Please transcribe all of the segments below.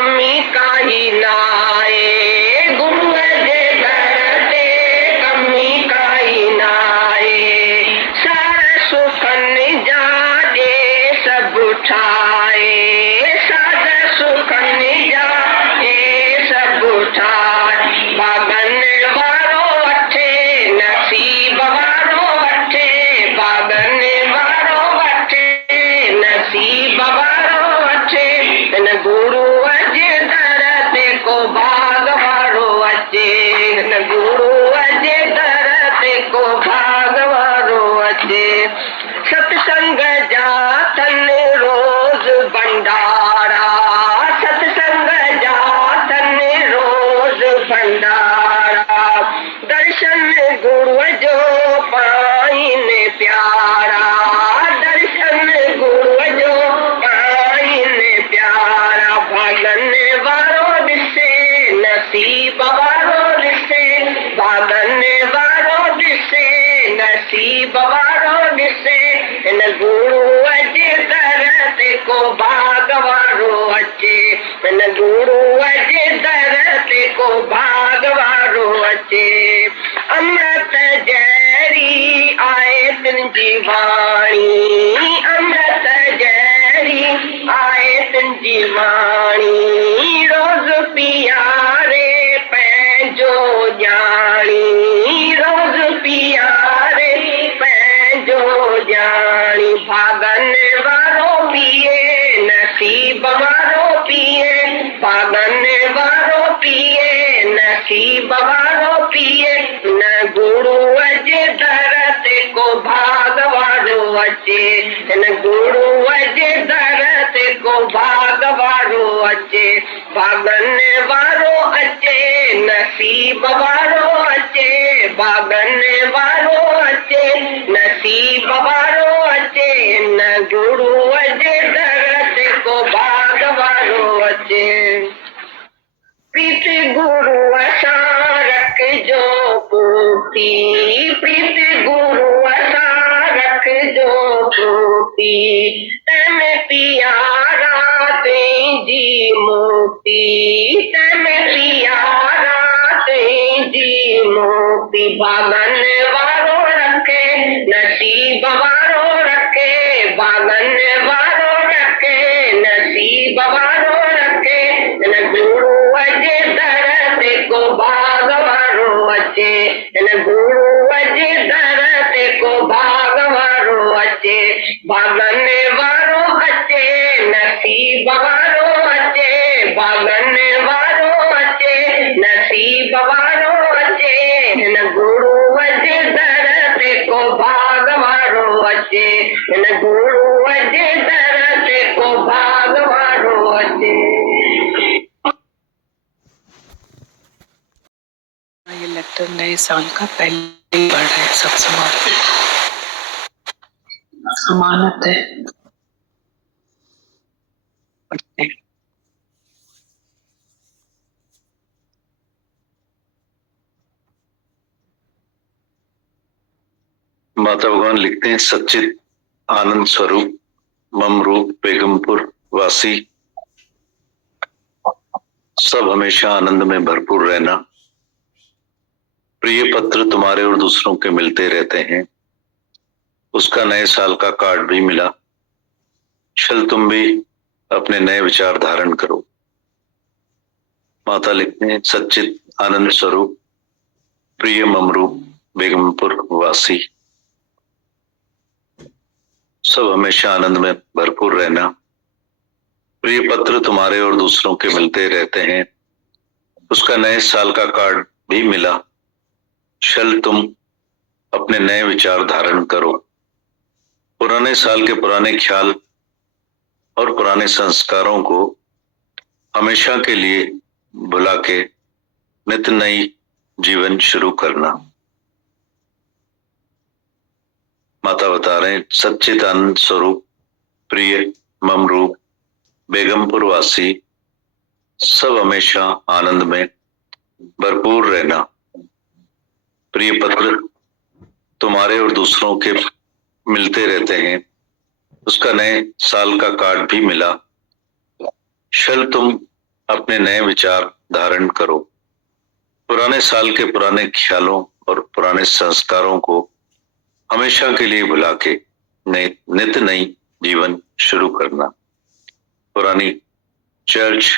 कमी काई नाए, गुरु जे दर ते कमी काई नाए। सारा सुखन जाॾे सभु ठाहे, सारा सुखन जाॾे सभु ठाहे। बागन वारो वठे नसीब वारो वठे, बागन वारो वठे नसीब वारो वठे। हिन गुरूअ जे दर ते को भाग वारो अचे, हिन गुरूअ जे दर ते को भाग वारो अचे। सत्संग जा थन रोज भंडारा, सत्संग जा थन रोज भंडारा। दर्शन गुरूअ जो पाइन प्यारा, दर्शन गुरूअ जो पाइन प्यारा। भागन वारो ॾिसे नसीब वारो ॾिसे, भागन वारो ॾिसे नसीब वारो ॾिसे। हिन गुरूअ जे दर ते को भाग वारो अचे, हिन गुरूअ जे दर ते को भाग वारो अचे। अमृत जहिड़ी आहे तुंहिंजी वाणी, अमृत जहिड़ी आहे तुंहिंजी वाणी। रोज़ पियारे पंहिंजो ॼाणी, रोज़ पियारे पंहिंजो ॼाणी। भागन वारो पिए नसीब वारो पिए, भागन वारो पिए नसीब वारो पिए। न गुरूअ जे दर ते को भाग वारो अचे, हिन गुरूअ जे दर ते को भाग वारो अचे। भागन वारो अचे नसीब वारो अचे, भागन वारो अचे नसीब वारो अचे। न गुरूअ जे दर ते को भाग वारो अचे। प्रीत गुरूअ सां रखिजो पूती, प्रीत गुरूअ सां रखिजो पूती। तन पियारा तुंहिंजी मोती, तन पियारा तुंहिंजी मोती। भागन वारो रखे नसीब वारो रखे, भागन वारो रखे नसीब वारो रखे। हिन गुरूअ जे दर ते को भाग वारो अचे, हिन गुरूअ जे दर ते को भाग वारो अचे। भागन वारो अचे नसीब वारो अचे, भागन वारो अचे नसीब वारो अचे। हिन गुरूअ जे दर ते को भाग वारो अचे, हिन गुरूअ जे दर ते को भाग वारो अचे। ये लेक्चर नए साल का पहली बार है। सब समानत है। माता भगवान लिखते हैं, सच्चित आनंद स्वरूप मम रूप बेगमपुर वासी, सब हमेशा आनंद में भरपूर रहना। प्रिय पत्र तुम्हारे और दूसरों के मिलते रहते हैं, उसका नए साल का कार्ड भी मिला। चल तुम भी अपने नए विचार धारण करो। माता लिखते हैं, सच्चित आनंद स्वरूप प्रिय ममरूप बेगमपुर वासी, सब हमेशा आनंद में भरपूर रहना। प्रिय पत्र तुम्हारे और दूसरों के मिलते रहते हैं, उसका नए साल का कार्ड भी मिला। चल तुम अपने नए विचार धारण करो। पुराने साल के पुराने ख्याल और पुराने संस्कारों को हमेशा के लिए भुला के नित्य नई जीवन शुरू करना। माता बता रहे हैं, सच्चिदानंद स्वरूप प्रिय ममरूप बेगमपुर वासी, सब हमेशा आनंद में भरपूर रहना। प्रिय पत्र तुम्हारे और दूसरों के मिलते रहते हैं, उसका नए साल का कार्ड भी मिला। चल तुम अपने नए विचार धारण करो। पुराने साल के पुराने ख्यालों और पुराने संस्कारों को हमेशा के लिए भुला के नित नई जीवन शुरू करना। पुरानी चर्च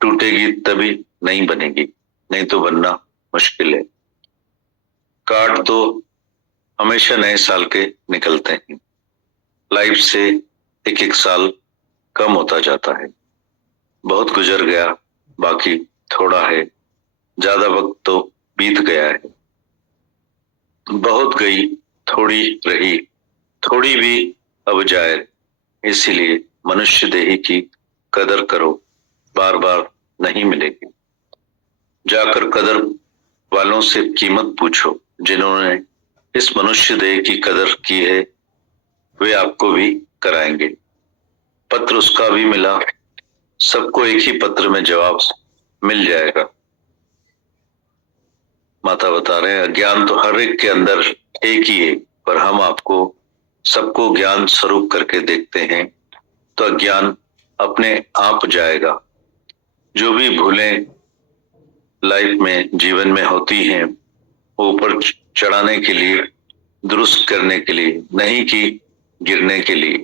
टूटेगी तभी नहीं बनेगी, नहीं तो बनना मुश्किल है। कार्ड तो हमेशा नए साल के निकलते हैं। लाइफ से एक एक साल कम होता जाता है। बहुत गुजर गया, बाकी थोड़ा है। ज्यादा वक्त तो बीत गया है। बहुत गई, थोड़ी रही, थोड़ी भी अब जाए। इसीलिए मनुष्य देही की कदर करो, बार बार नहीं मिलेगी। जाकर कदर वालों से कीमत पूछो। जिन्होंने इस मनुष्य देह की कदर की है वे आपको भी कराएंगे। पत्र उसका भी मिला, सबको एक ही पत्र में जवाब मिल जाएगा। माता बता रहे हैं अज्ञान तो हर एक के अंदर एक ही है, पर हम आपको सबको ज्ञान स्वरूप करके देखते हैं तो अज्ञान अपने आप जाएगा। जो भी भूलें लाइफ में जीवन में होती हैं वो ऊपर चढ़ाने के लिए, दुरुस्त करने के लिए, नहीं कि गिरने के लिए।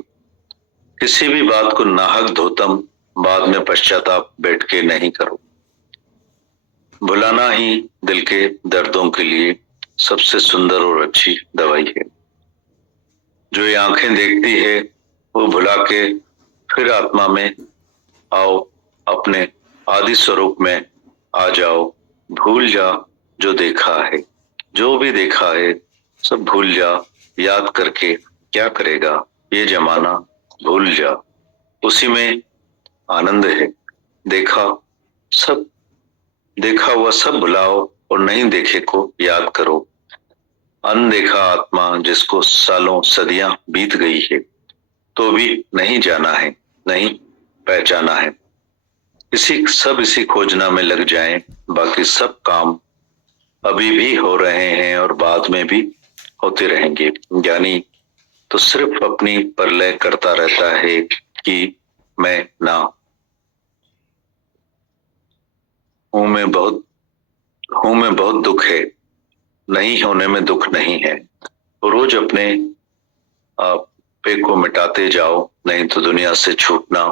किसी भी बात को नाहक धोतम बाद में पश्चाताप बैठ के नहीं करो। भुलाना ही दिल के दर्दों के लिए सबसे सुंदर और अच्छी दवाई है। जो ये आंखें देखती है वो भुला के फिर आत्मा में आओ, अपने आदि स्वरूप में आ जाओ। भूल जा जो देखा है, जो भी देखा है सब भूल जा। याद करके क्या करेगा, ये जमाना भूल जा। उसी में आनंद है। देखा हुआ सब भुलाओ और नहीं देखे को याद करो। अनदेखा आत्मा जिसको सालों सदियां बीत गई है तो भी नहीं जाना है, नहीं पहचाना है। इसी खोजना में लग जाएं। बाकी सब काम अभी भी हो रहे हैं और बाद में भी होते रहेंगे। ज्ञानी तो सिर्फ अपनी परलय करता रहता है कि मैं ना हूं में बहुत दुख है, नहीं होने में दुख नहीं है। रोज अपने पे को मिटाते जाओ, नहीं तो दुनिया से छूटना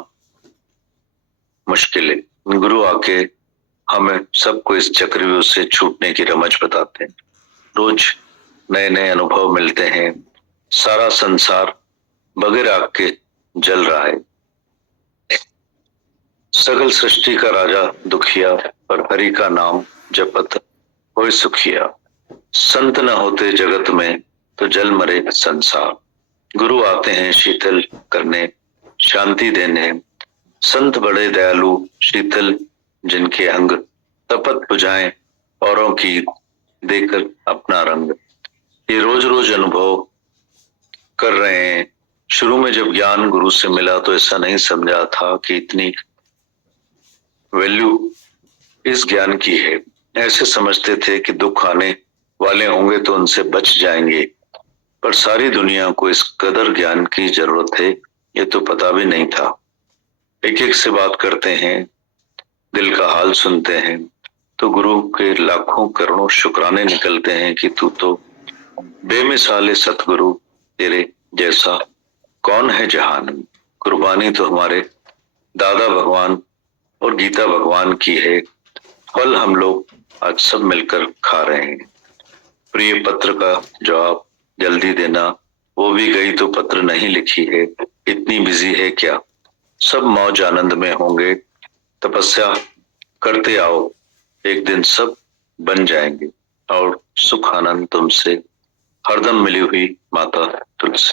मुश्किल है। गुरु आके हमें सबको इस चक्रव्यूह से छूटने की रमज बताते हैं। रोज नए नए अनुभव मिलते हैं। सारा संसार बगैर आग के जल रहा है। सगल सृष्टि का राजा दुखिया, पर हरि का नाम जपत होय सुखिया। संत न होते जगत में तो जल मरे संसार। गुरु आते हैं शीतल करने, शांति देने। संत बड़े दयालु शीतल जिनके अंग, तपत बुझाएं औरों की देकर अपना रंग। ये रोज रोज अनुभव कर रहे हैं। शुरू में जब ज्ञान गुरु से मिला तो ऐसा नहीं समझा था कि इतनी वैल्यू इस ज्ञान की है। ऐसे समझते थे कि दुख आने वाले होंगे तो उनसे बच जाएंगे, पर सारी दुनिया को इस कदर ज्ञान की जरूरत है ये तो पता भी नहीं था। एक एक से बात करते हैं, दिल का हाल सुनते हैं तो गुरु के लाखों करोड़ों शुक्राने निकलते हैं कि तू तो बेमिसाल सतगुरु, तेरे जैसा कौन है जहान में। कुर्बानी तो हमारे दादा भगवान और गीता भगवान की है। फल हम लोग आज सब मिलकर खा रहे हैं। प्रिय पत्र का जवाब जल्दी देना, वो भी गई तो पत्र नहीं लिखी है, इतनी बिजी है क्या। सब मौज आनंद में होंगे, तपस्या करते आओ, एक दिन सब बन जाएंगे और सुख आनंद तुमसे हरदम मिली हुई माता तुलसी।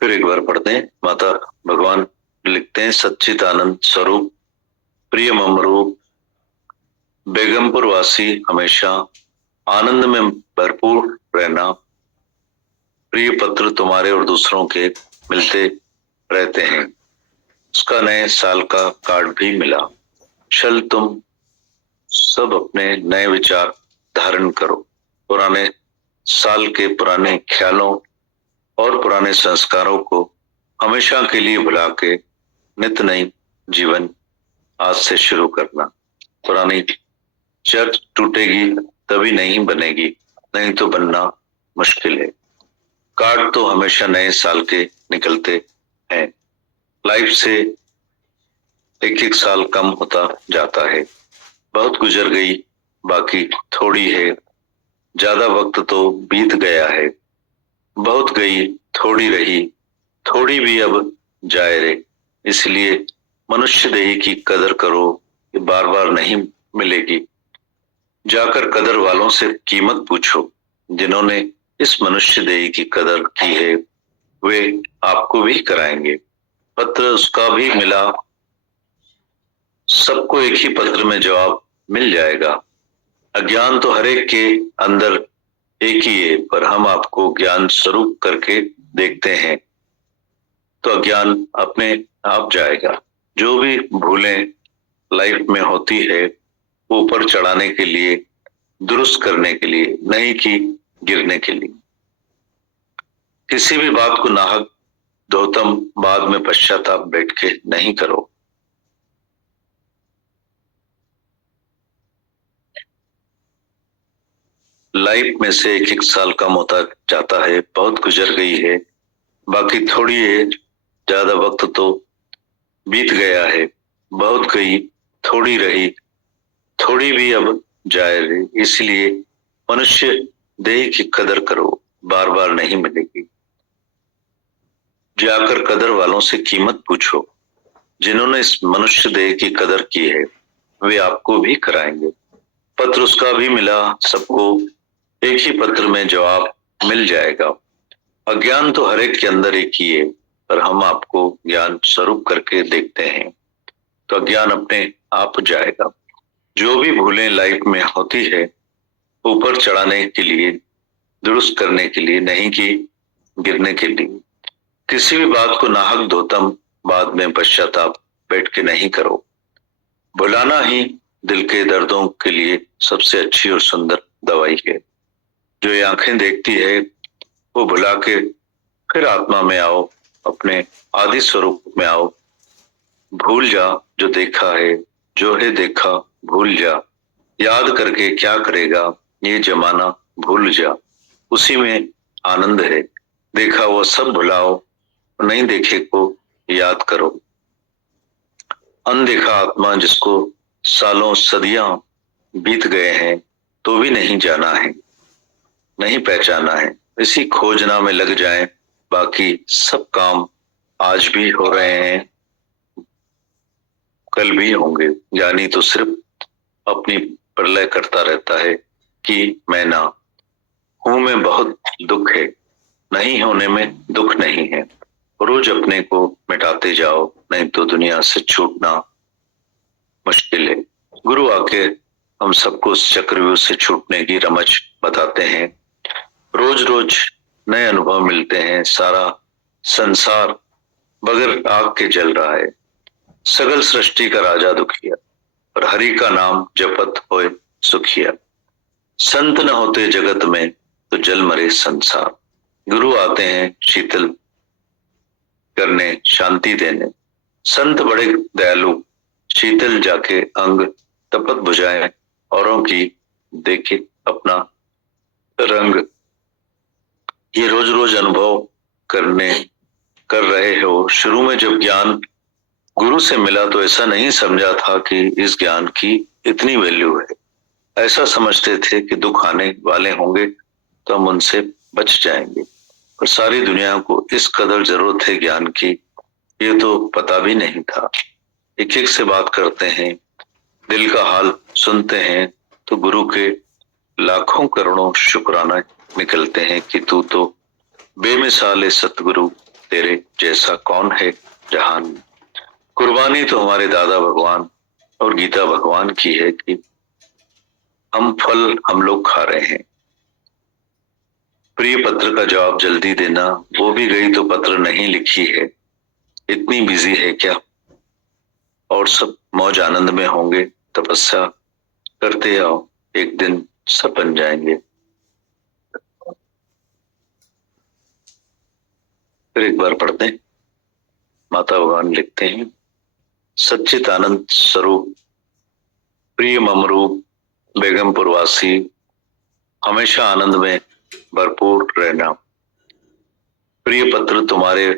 फिर एक बार पढ़ते हैं। माता भगवान लिखते हैं, सच्चित आनंद स्वरूप प्रिय ममरूप बेगमपुर वासी, हमेशा आनंद में भरपूर रहना। प्रिय पत्र तुम्हारे और दूसरों के मिलते रहते हैं। उसका नए साल का कार्ड भी मिला। चल तुम सब अपने नए विचार धारण करो। पुराने साल के पुराने ख्यालों और पुराने संस्कारों को हमेशा के लिए भुला के नित्य नई जीवन आज से शुरू करना। पुरानी चर्च टूटेगी तभी नहीं बनेगी, नहीं तो बनना मुश्किल है। कार्ड तो हमेशा नए साल के निकलते हैं। लाइफ से एक एक साल कम होता जाता है। बहुत गुजर गई, बाकी थोड़ी है। ज्यादा वक्त तो बीत गया है। बहुत गई, थोड़ी रही, थोड़ी भी अब जाए रे। इसलिए मनुष्य देही की कदर करो, ये बार बार नहीं मिलेगी। जाकर कदर वालों से कीमत पूछो। जिन्होंने इस मनुष्य देही की कदर की है वे आपको भी कराएंगे। पत्र उसका भी मिला, सबको एक ही पत्र में जवाब मिल जाएगा। अज्ञान तो हर एक के अंदर एक ही है, पर हम आपको ज्ञान स्वरूप करके देखते हैं तो अज्ञान अपने आप जाएगा। जो भी भूलें लाइफ में होती है वो ऊपर चढ़ाने के लिए, दुरुस्त करने के लिए, नहीं कि गिरने के लिए। किसी भी बात को नाहक धोतम बाद में पश्चाताप बैठ के नहीं करो। लाइफ में से एक एक साल कम होता जाता है। बहुत गुजर गई है, बाकी थोड़ी है। ज्यादा वक्त तो बीत गया है। बहुत गई, थोड़ी रही, थोड़ी भी अब जाए रे। इसलिए मनुष्य देह की कदर करो, बार बार नहीं मिलेगी। जाकर कदर वालों से कीमत पूछो। जिन्होंने इस मनुष्य देह की कदर की है वे आपको भी कराएंगे। पत्र उसका भी मिला, सबको एक ही पत्र में जवाब मिल जाएगा। अज्ञान तो हर एक के अंदर एक ही है, पर हम आपको ज्ञान स्वरूप करके देखते हैं तो अज्ञान अपने आप जाएगा। जो भी भूलें लाइफ में होती है ऊपर चढ़ाने के लिए, दुरुस्त करने के लिए, नहीं कि गिरने के लिए। किसी भी बात को नाहक धोतम बाद में पश्चाताप बैठ के नहीं करो। भुलाना ही दिल के दर्दों के लिए सबसे अच्छी और सुंदर दवाई है। जो ये आंखें देखती है वो भुला के फिर आत्मा में आओ, अपने आदि स्वरूप में आओ। भूल जा जो देखा है, जो है देखा भूल जा। याद करके क्या करेगा ये जमाना, भूल जा। उसी में आनंद है। देखा वो सब भुलाओ, नहीं देखे को याद करो। अनदेखा आत्मा जिसको सालों सदियां बीत गए हैं तो भी नहीं जाना है, नहीं पहचाना है। इसी खोजना में लग जाएं, बाकी सब काम आज भी हो रहे हैं, कल भी होंगे। ज्ञानी तो सिर्फ अपनी प्रलय करता रहता है कि मैं ना हूं, में बहुत दुख है, नहीं होने में दुख नहीं है। रोज अपने को मिटाते जाओ, नहीं तो दुनिया से छूटना मुश्किल है। गुरु आके हम सबको उस चक्रव्यूह से छूटने की रमच बताते हैं। रोज रोज नए अनुभव मिलते हैं। सारा संसार बगैर आग के जल रहा है। सगल सृष्टि का राजा दुखिया, और हरि का नाम जपत होए सुखिया। संत न होते जगत में तो जल मरे संसार। गुरु आते हैं शीतल करने, शांति देने। संत बड़े दयालु, शीतल जाके अंग तपत बुझाए, औरों की देखे अपना रंग। ये रोज रोज अनुभव कर रहे हो। शुरू में जब ज्ञान गुरु से मिला तो ऐसा नहीं समझा था कि इस ज्ञान की इतनी वैल्यू है। ऐसा समझते थे कि दुख आने वाले होंगे तो हम उनसे बच जाएंगे, और सारी दुनिया को इस कदर जरूरत है ज्ञान की, ये तो पता भी नहीं था। एक एक से बात करते हैं, दिल का हाल सुनते हैं तो गुरु के लाखों करोड़ों शुक्राना निकलते हैं कि तू तो बेमिसाल है सतगुरु, तेरे जैसा कौन है जहान में। कुर्बानी तो हमारे दादा भगवान और गीता भगवान की है कि हम फल हम लोग खा रहे हैं। प्रिय पत्र का जवाब जल्दी देना, वो भी गई तो पत्र नहीं लिखी है। इतनी बिजी है क्या? और सब मौज आनंद में होंगे। तपस्या करते आओ, एक दिन सब बन जाएंगे। फिर एक बार पढ़ते हैं। माता भगवान लिखते हैं, सच्चित आनंद स्वरूप प्रिय ममरूप बेगमपुर वासी, हमेशा आनंद में भरपूर रहना। प्रिय पत्र तुम्हारे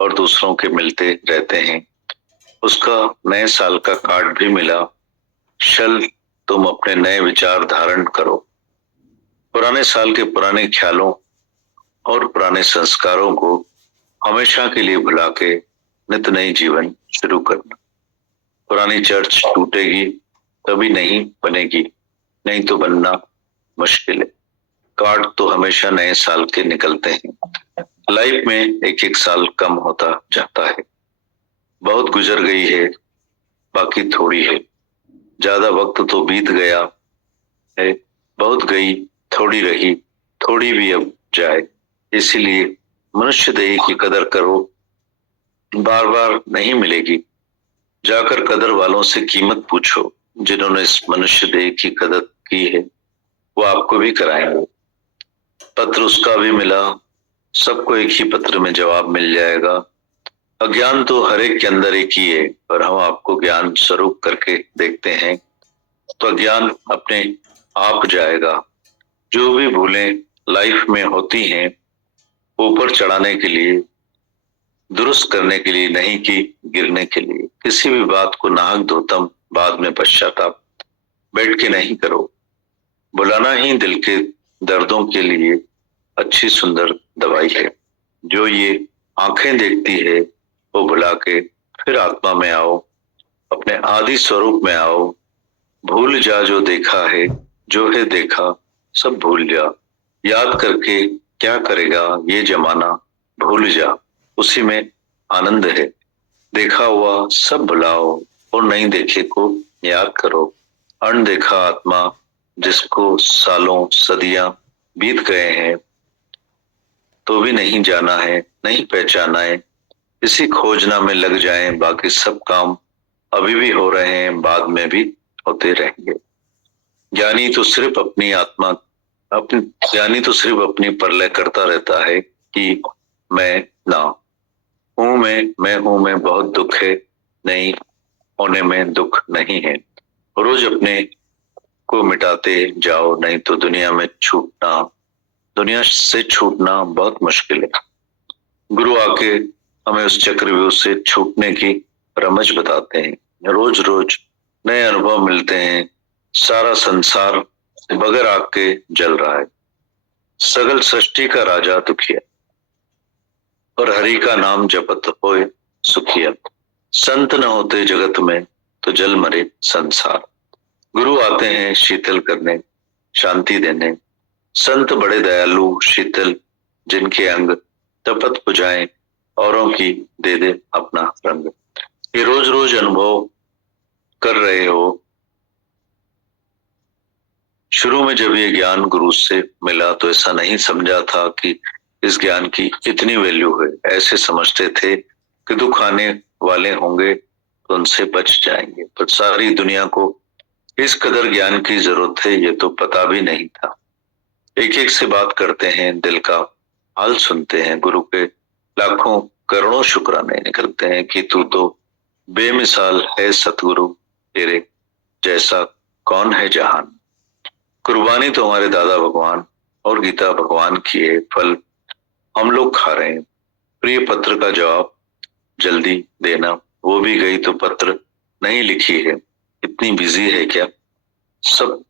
और दूसरों के मिलते रहते हैं, उसका नए साल का कार्ड भी मिला। शल तुम अपने नए विचार धारण करो। पुराने साल के पुराने ख्यालों और पुराने संस्कारों को हमेशा के लिए भुला के नित नई जीवन शुरू करना। पुरानी चर्च टूटेगी कभी नहीं बनेगी, नहीं तो बनना मुश्किल है। कार्ड तो हमेशा नए साल के निकलते हैं। लाइफ में एक एक साल कम होता जाता है। बहुत गुजर गई है, बाकी थोड़ी है। ज्यादा वक्त तो बीत गया है, बहुत गई थोड़ी रही, थोड़ी भी अब जाए। इसीलिए मनुष्य देह की कदर करो, बार बार नहीं मिलेगी। जाकर कदर वालों से कीमत पूछो, जिन्होंने इस मनुष्य देह की कदर की है वो आपको भी कराएंगे। पत्र उसका भी मिला, सबको एक ही पत्र में जवाब मिल जाएगा। अज्ञान तो हर एक के अंदर एक ही है, पर हम आपको ज्ञान स्वरूप करके देखते हैं तो अज्ञान अपने आप जाएगा। जो भी भूलें लाइफ में होती हैं, ऊपर चढ़ाने के लिए, दुरुस्त करने के लिए, नहीं कि गिरने के लिए। किसी भी बात को नाहक धोतम बाद में पश्चाताप बैठ के नहीं करो। बुलाना ही दिल के दर्दों के लिए अच्छी सुंदर दवाई है। जो ये आंखें देखती है वो भुला के फिर आत्मा में आओ, अपने आदि स्वरूप में आओ। भूल जा जो देखा है, जो है देखा सब भूल जा। याद करके क्या करेगा ये जमाना, भूल जा, उसी में आनंद है। देखा हुआ सब भुलाओ और नहीं देखे को याद करो। अनदेखा आत्मा जिसको सालों सदियां बीत गए हैं तो भी नहीं जाना है, नहीं पहचाना है। इसी खोजना में लग जाएं, बाकी सब काम अभी भी हो रहे हैं, बाद में भी होते रहेंगे। ज्ञानी तो सिर्फ अपनी आत्मा ज्ञानी तो सिर्फ अपनी परलय करता रहता है कि मैं ना हूं, मैं हूं, मैं बहुत दुख है, नहीं होने में दुख नहीं है। रोज अपने को मिटाते जाओ, नहीं तो दुनिया से छूटना बहुत मुश्किल है। गुरु आके हमें उस चक्रव्यूह से छूटने की रमज बताते हैं। रोज रोज नए अनुभव मिलते हैं। सारा संसार बगैर आग के जल रहा है। सगल सृष्टि का राजा दुखिया और हरि का नाम जपत होए सुखिया। संत न होते जगत में तो जल मरे संसार। गुरु आते हैं शीतल करने, शांति देने। संत बड़े दयालु शीतल, जिनके अंग तपत बुझाएं, औरों की दे दे अपना रंग। ये रोज रोज अनुभव कर रहे हो। शुरू में जब ये ज्ञान गुरु से मिला तो ऐसा नहीं समझा था कि इस ज्ञान की इतनी वैल्यू है। ऐसे समझते थे कि दुख आने वाले होंगे तो उनसे बच जाएंगे, पर सारी दुनिया को इस कदर ज्ञान की जरूरत है ये तो पता भी नहीं था। एक एक से बात करते हैं, दिल का हाल सुनते हैं। गुरु के लाखों करोड़ों शुक्राने निकलते हैं कि तू तो बेमिसाल है सतगुरु, तेरे जैसा कौन है जहान। कुर्बानी तो हमारे दादा भगवान और गीता भगवान की है, फल हम लोग खा रहे हैं। प्रिय पत्र का जवाब जल्दी देना, वो भी गई तो पत्र नहीं लिखी है। इतनी बिजी है क्या? सब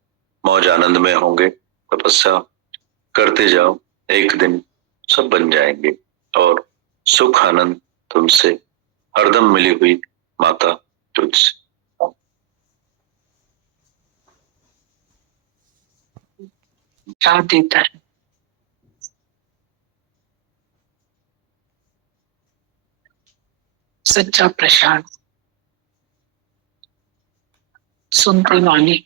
मौज आनंद में होंगे, तपस्या करते जाओ, एक दिन सब बन जाएंगे। और सुख आनंद तुमसे हरदम मिली हुई माता तुझसे। क्या देता है? सच्चा प्रसाद, सुनते वाणी।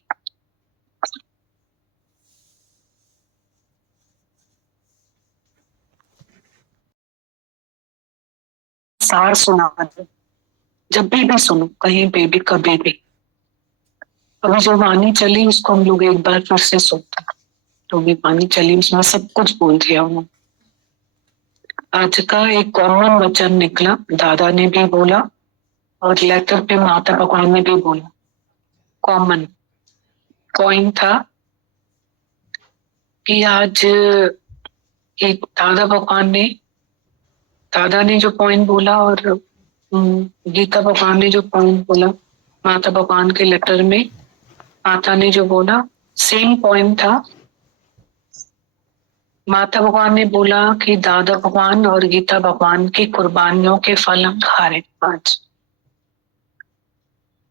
सार सुना दो, जब भी सुनो, कहीं पे भी कभी भी। अभी जो वाणी चली उसको हम लोग एक बार फिर से सुनते, तो भी वाणी चली उसमें सब कुछ बोल दिया उन्होंने। आज का एक कॉमन वचन निकला, दादा ने भी बोला और लेटर पे माता भगवान ने भी बोला, कॉमन पॉइंट था कि आज एक दादा ने जो पॉइंट बोला और गीता भगवान ने जो पॉइंट बोला, माता भगवान के लेटर में माता ने जो बोला सेम पॉइंट था। माता भगवान ने बोला कि दादा भगवान और गीता भगवान की कुर्बानियों के फल हम खा रहे हैं आज।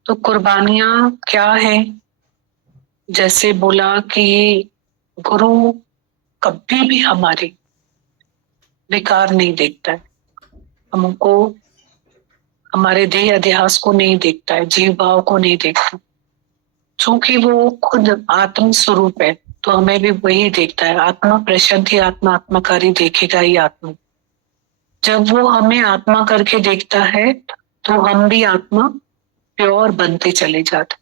तो कुर्बानियां क्या है? जैसे बोला कि गुरु कभी भी हमारे बेकार नहीं देखता है, हमको हमारे देह अध्यास को नहीं देखता है, जीव भाव को नहीं देखता, चूंकि वो खुद आत्म स्वरूप है तो हमें भी वही देखता है। आत्मा प्रशांति, आत्मा आत्मकारी देखेगा ही आत्मा। जब वो हमें आत्मा करके देखता है तो हम भी आत्मा प्योर बनते चले जाते।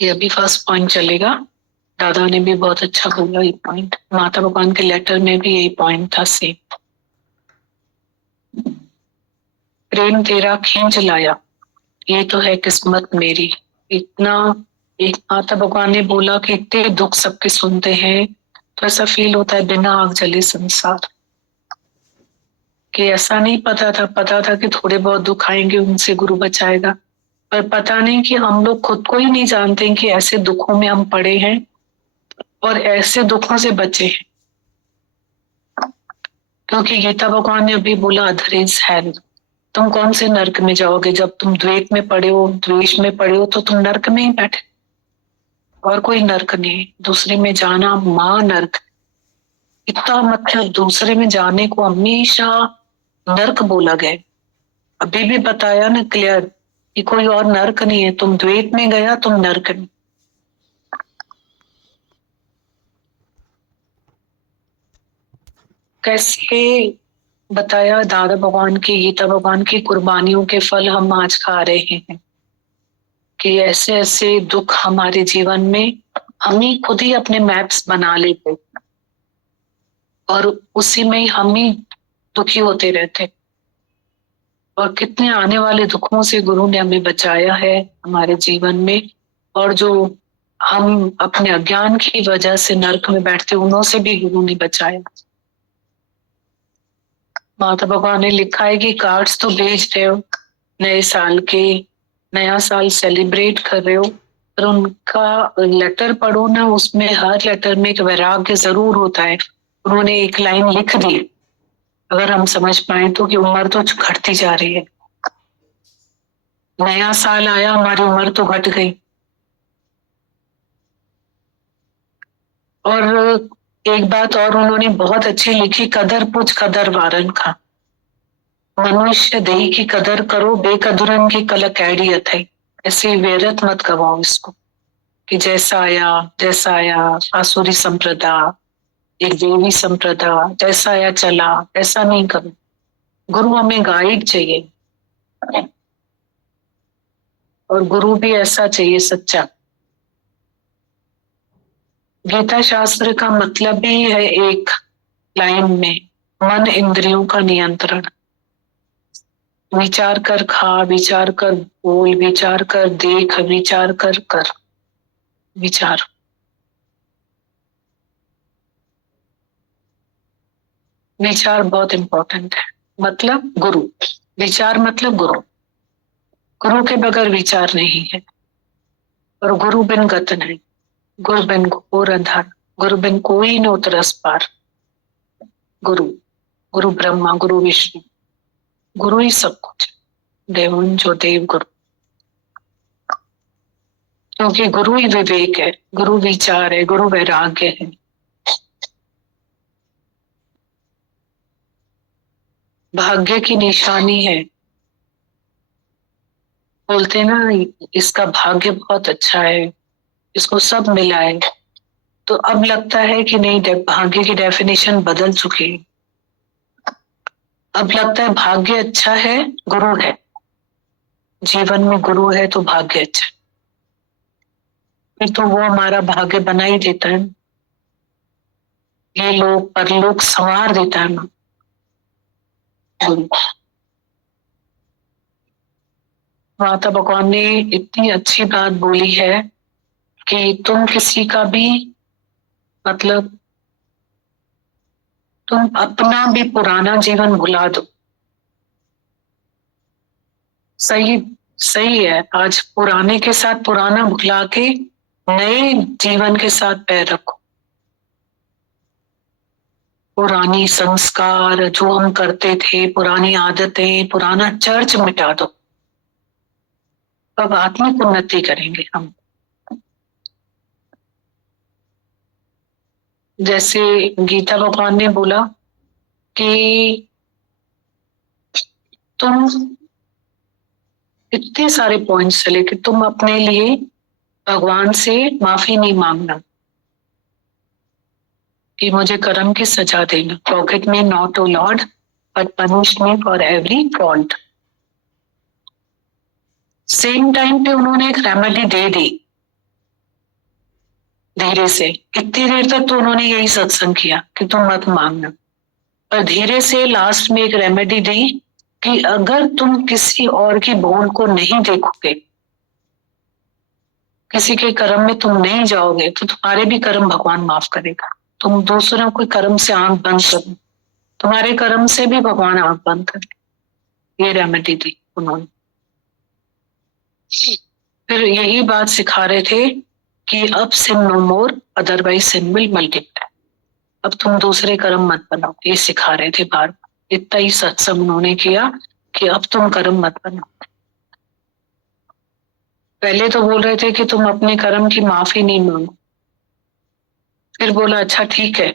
ये अभी फर्स्ट पॉइंट चलेगा। दादा ने भी बहुत अच्छा बोला ये पॉइंट, माता भगवान के लेटर में भी यही पॉइंट था सेम। प्रेम तेरा खींच लाया, ये तो है किस्मत मेरी। इतना एक माता भगवान ने बोला कि इतने दुख सबके सुनते हैं तो ऐसा फील होता है बिना आग जले संसार। कि ऐसा नहीं पता था कि थोड़े बहुत दुख आएंगे उनसे गुरु बचाएगा, पर पता नहीं कि हम लोग खुद को ही नहीं जानते कि ऐसे दुखों में हम पड़े हैं और ऐसे दुखों से बचे हैं। क्योंकि गीता भगवान ने अभी बोला अधर इज हेल, तुम कौन से नरक में जाओगे? जब तुम द्वेष में पड़े हो, द्वेष में पड़े हो तो तुम नरक में ही बैठे, और कोई नरक नहीं। दूसरे में जाना मां नरक, इतना मतलब दूसरे में जाने को हमेशा नरक बोला गया। अभी भी बताया ना क्लियर कि कोई और नरक नहीं है, तुम द्वैत में गया तुम नरक में। कैसे बताया दादा भगवान की, गीता भगवान की कुर्बानियों के फल हम आज खा रहे हैं। कि ऐसे ऐसे दुख हमारे जीवन में हम ही खुद ही अपने मैप्स बना लेते और उसी में हम ही दुखी होते रहते। और कितने आने वाले दुखों से गुरु ने हमें बचाया है हमारे जीवन में, और जो हम अपने अज्ञान की वजह से नरक में बैठते उन्हों से भी गुरु ने बचाया। माता भगवान ने लिखा है कि कार्ड्स तो भेज रहे हो नए साल के, नया साल सेलिब्रेट कर रहे हो, पर उनका लेटर पढ़ो ना, उसमें हर लेटर में एक वैराग्य जरूर होता है। उन्होंने एक लाइन लिख दी, अगर हम समझ पाए तो, कि उम्र तो घटती जा रही है। नया साल आया, हमारी उम्र तो घट गई। और एक बात और उन्होंने बहुत अच्छी लिखी, कदर पुछ कदर वारन का, मनुष्य देही की कदर करो, बेकदरन की कल कैडियत है। ऐसे व्यर्थ मत गवाओ इसको कि जैसा आया आसुरी संप्रदा, एक देवी संप्रदा, जैसा आया चला, ऐसा नहीं करो। गुरु हमें गाइड चाहिए और गुरु भी ऐसा चाहिए सच्चा। गीता शास्त्र का मतलब ही है एक लाइन में, मन इंद्रियों का नियंत्रण। विचार कर खा, विचार कर बोल, विचार कर देख, विचार कर विचार। विचार बहुत इंपॉर्टेंट है। मतलब गुरु, विचार मतलब गुरु। गुरु के बगैर विचार नहीं है, और गुरु बिन गत नहीं। गुरु बिन घोर अंधार, गुरु बिन कोई न उतरस पार। गुरु, गुरु ब्रह्मा, गुरु विष्णु, गुरु ही सब कुछ, देवन जो देव गुरु। क्योंकि गुरु ही विवेक है, गुरु विचार है, गुरु वैराग्य है। भाग्य की निशानी है। बोलते ना इसका भाग्य बहुत अच्छा है, इसको सब मिला है। तो अब लगता है कि नहीं, भाग्य की डेफिनेशन बदल चुकी है। अब लगता है भाग्य अच्छा है, गुरु है जीवन में, गुरु है तो भाग्य अच्छा है। फिर तो वो हमारा भाग्य बना ही देता है, ये लोग परलोक संवार देता है ना गुरु। माता भगवान ने इतनी अच्छी बात बोली है कि तुम किसी का भी मतलब तुम अपना भी पुराना जीवन भुला दो। सही सही है, आज पुराने के साथ पुराना भुला के नए जीवन के साथ पैर रखो। पुरानी संस्कार जो हम करते थे, पुरानी आदतें, पुराना चर्च मिटा दो। अब आत्मिक उन्नति करेंगे हम। जैसे गीता भगवान ने बोला कि तुम इतने सारे पॉइंट्स चले कि तुम अपने लिए भगवान से माफी नहीं मांगना कि मुझे कर्म की सजा देना। Forget me not O Lord but punish me for every fault. Same time पे उन्होंने एक रेमेडी दे दी धीरे से। कितनी देर तक तो उन्होंने यही सत्संग किया कि तुम मत मांगना, और धीरे से लास्ट में एक रेमेडी दी कि अगर तुम किसी और की भूल को नहीं देखोगे, किसी के कर्म में तुम नहीं जाओगे, तो तुम्हारे भी कर्म भगवान माफ करेगा। तुम दूसरों के कर्म से आंख बंद करो, तुम्हारे कर्म से भी भगवान आंख बंद करे। ये रेमेडी दी उन्होंने। फिर यही बात सिखा रहे थे कि अब sin no more otherwise sin will multiply. अब तुम दूसरे कर्म मत बनाओ, ये सिखा रहे थे बार बार। इतना ही सत्संग उन्होंने किया कि अब तुम कर्म मत बनाओ। पहले तो बोल रहे थे कि तुम अपने कर्म की माफी नहीं मांगो, फिर बोला अच्छा ठीक है,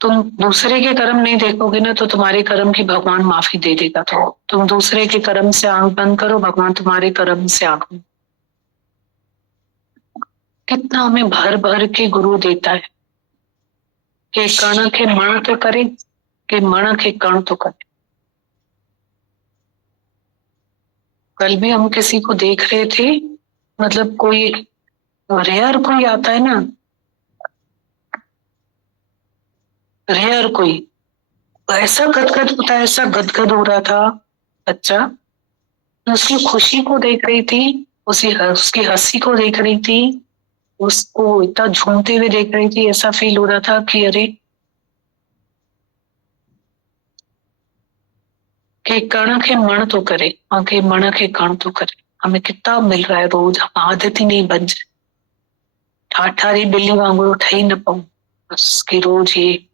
तुम दूसरे के कर्म नहीं देखोगे ना तो तुम्हारे कर्म की भगवान माफी दे देगा। तो तुम दूसरे के कर्म से आंख बंद करो, भगवान तुम्हारे कर्म से आंख बंद। कितना हमें भर भर के गुरु देता है कि कण के मण तो करे, कि मण के कण तो करे। कल भी हम किसी को देख रहे थे, मतलब कोई रेयर कोई आता है ना, रेयर कोई ऐसा गदगद होता है, ऐसा गदगद हो रहा था बच्चा। मैं उसकी खुशी को देख रही थी, उसकी हंसी को देख रही थी, उसको इतना झूमते हुए देख रही थी। ऐसा फील हो रहा था कि अरे कि कण के मण तो करे, के मण के कण तो करे। हमें कितना मिल रहा है रोज, हम आदत ही नहीं बन जाए। ठाठारी बिल्ली वांगुर उठ ही न पाऊं, बस कि रोज ये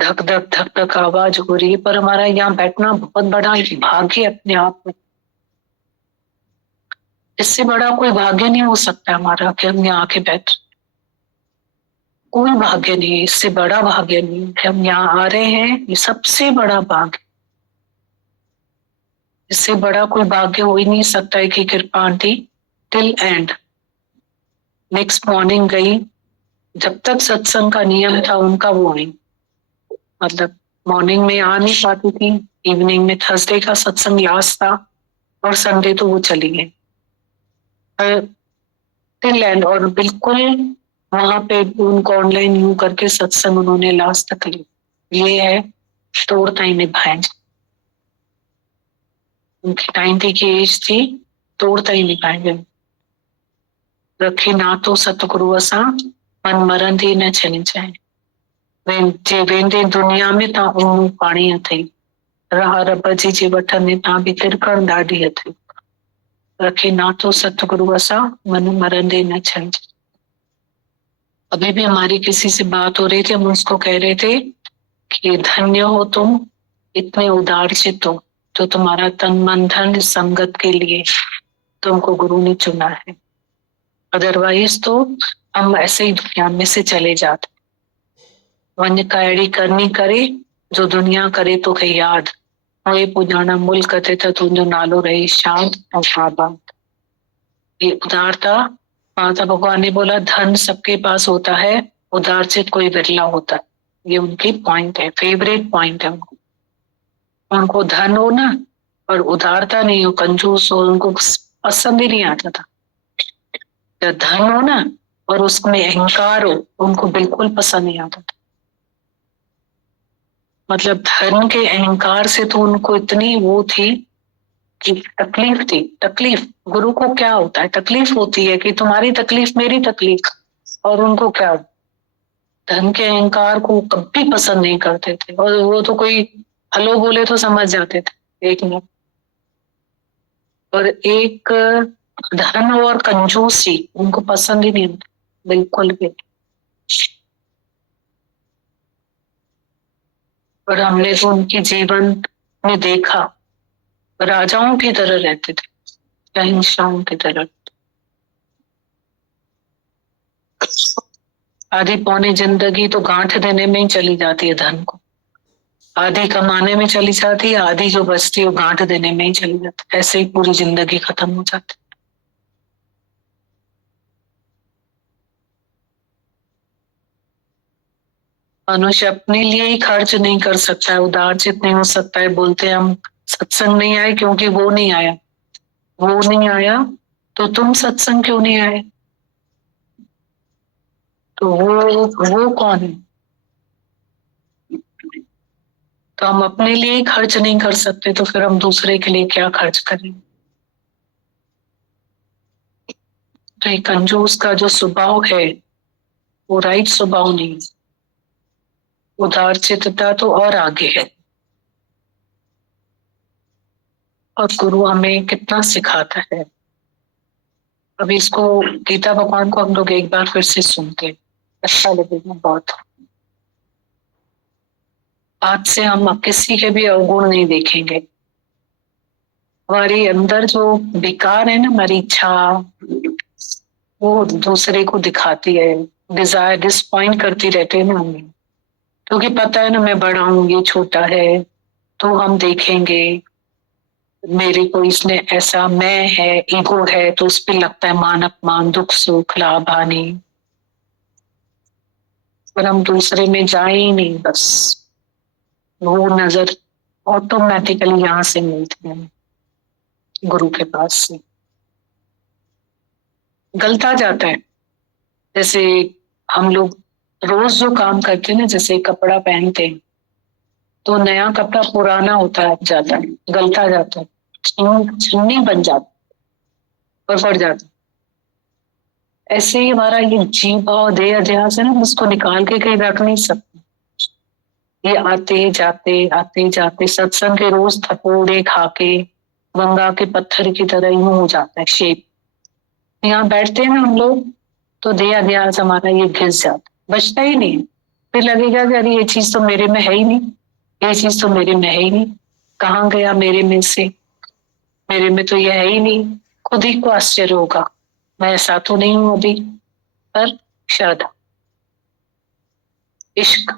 धक धक धक धक आवाज हो रही है। पर हमारा यहाँ बैठना बहुत बड़ा भाग्य अपने आप में। इससे बड़ा कोई भाग्य नहीं हो सकता हमारा कि हम यहाँ आके बैठ। कोई भाग्य नहीं है, इससे बड़ा भाग्य नहीं है कि हम यहाँ आ रहे हैं। ये सबसे बड़ा भाग्य, इससे बड़ा कोई भाग्य हो ही नहीं सकता है कि कृपा aunty till and. Next morning गई, जब तक सत्संग का नियम था उनका वो आई, मतलब मॉर्निंग में आ नहीं पाती थी, इवनिंग में थर्सडे का सत्संग लास्ट था और संडे तो वो चली गई टिल एंड। और बिल्कुल वहां पे उनको ऑनलाइन यू करके सत्संग उन्होंने लास्ट तक ली। ये है तोड़ता ही निभाए। उनकी 90 की एज थी, तोड़ता ही निभाए। रखी ना तो सतगुरु असा मन मरण थी न छनी जाए। जे वेंदे दुनिया में ता ऊं पाणी अथई, रहा रब जी जे वठन ने ता भी तिरकण ॾाढी अथई। रखे ना तो सतगुरु असा मन मरण दे न छन। अभी भी हमारी किसी से बात हो रही थी, हम उसको कह रहे थे कि धन्य हो तुम, इतने उदार चित्त हो, तो तुम्हारा तन मन धन संगत के लिए तुमको गुरु ने चुना है। अदरवाइज तो हम ऐसे ही दुनिया में से चले जाते। वन्य कायड़ी करनी करे जो दुनिया करे तो कहीं याद होए पुजाना मुल्क कथे तो तुझो नालो रहे शांत और आबाद। ये उदारता, माता भगवान ने बोला धन सबके पास होता है, उदार चित्त कोई बिरला होता है। ये उनकी पॉइंट है, फेवरेट पॉइंट है उनको। उनको धन हो ना और उदारता नहीं हो, कंजूस हो, उनको पसंद ही नहीं आता था। जब धन हो ना और उसमें अहंकार हो, उनको बिल्कुल पसंद नहीं आता था। मतलब धन के अहंकार से तो उनको इतनी वो थी कि तकलीफ थी। तकलीफ गुरु को क्या होता है? तकलीफ होती है कि तुम्हारी तकलीफ मेरी तकलीफ। और उनको क्या, धन के अहंकार को कभी पसंद नहीं करते थे, और वो तो कोई हेलो बोले तो समझ जाते थे एक मिनट। और एक धन और कंजूसी उनको पसंद ही नहीं होती बिल्कुल भी। और हमने तो उनके जीवन में देखा, राजाओं की तरह रहते थे, शहंशाहों की तरह। आधी पौनी जिंदगी तो गांठ देने में ही चली जाती है धन को, आधी कमाने में चली जाती है, आधी जो बचती है वो गांठ देने में ही चली जाती है। ऐसे ही पूरी जिंदगी खत्म हो जाती। मनुष्य अपने लिए ही खर्च नहीं कर सकता है, उदारचित नहीं हो सकता है। बोलते हैं हम सत्संग नहीं आए क्योंकि वो नहीं आया। वो नहीं आया तो तुम सत्संग क्यों नहीं आए? तो वो कौन है? तो हम अपने लिए ही खर्च नहीं कर सकते तो फिर हम दूसरे के लिए क्या खर्च करें? तो ये कंजूस का जो स्वभाव है वो राइट स्वभाव नहीं, उदारचित्तता तो और आगे है। और गुरु हमें कितना सिखाता है। अभी इसको गीता भगवान को हम लोग एक बार फिर से सुनते हैं, अच्छा लगेगा बहुत। आज से हम किसी के भी अवगुण नहीं देखेंगे। हमारे अंदर जो विकार है ना, हमारी इच्छा, वो दूसरे को दिखाती है, डिजायर डिसपॉइंट करती रहती है ना हमें, क्योंकि पता है ना मैं बड़ा हूँ ये छोटा है, तो हम देखेंगे मेरे को इसने ऐसा, मैं है, ईगो है, तो उस पर लगता है मान अपमान, दुख सुख, लाभ हानि। पर हम दूसरे में जाए ही नहीं, बस वो नजर ऑटोमेटिकली यहाँ से मिलती है गुरु के पास से। गलता जाता है। जैसे हम लोग रोज जो काम करते हैं ना, जैसे कपड़ा पहनते हैं तो नया कपड़ा पुराना होता जाता है, गलता जाता है, छन्नी बन जाता और फट जाता। ऐसे ही हमारा ये जीव और देह अध्यास है ना, उसको निकाल के कहीं रख नहीं सकते। ये आते जाते सत्संग के रोज थपोड़े खा के गंगा के पत्थर की तरह यूं हो जाता है शेप। यहाँ बैठते हैं ना हम लोग तो देह अध्यास हमारा ये घिस जाता, बचता ही नहीं। फिर लगेगा कि अरे ये चीज तो मेरे में है ही नहीं, ये चीज तो मेरे में है ही नहीं, कहाँ गया मेरे में से, मेरे में तो ये है ही नहीं। खुद ही को आश्चर्य होगा, मैं ऐसा तो नहीं हूं अभी। पर श्रद्धा, इश्क,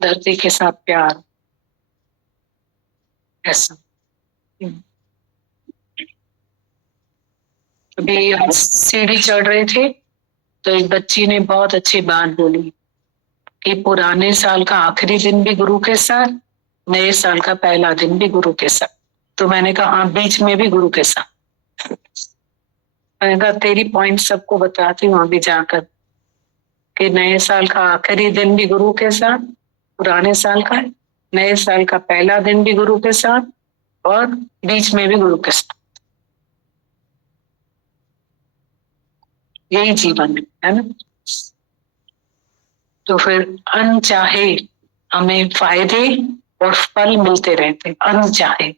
धरती के साथ प्यार, ऐसा। अभी हम सीढ़ी चढ़ रहे थे तो एक बच्ची ने बहुत अच्छी बात बोली कि पुराने साल का आखिरी दिन भी गुरु के साथ, नए साल का पहला दिन भी गुरु के साथ। तो मैंने कहा हाँ, बीच में भी गुरु के साथ। मैंने कहा तेरी पॉइंट सबको बताती हूँ अभी जाकर कि नए साल का आखिरी दिन भी गुरु के साथ, पुराने साल का, नए साल का पहला दिन भी गुरु के साथ, और बीच में भी गुरु के साथ। यही जीवन है ना। तो फिर अनचाहे हमें फायदे और फल मिलते रहते, अनचाहे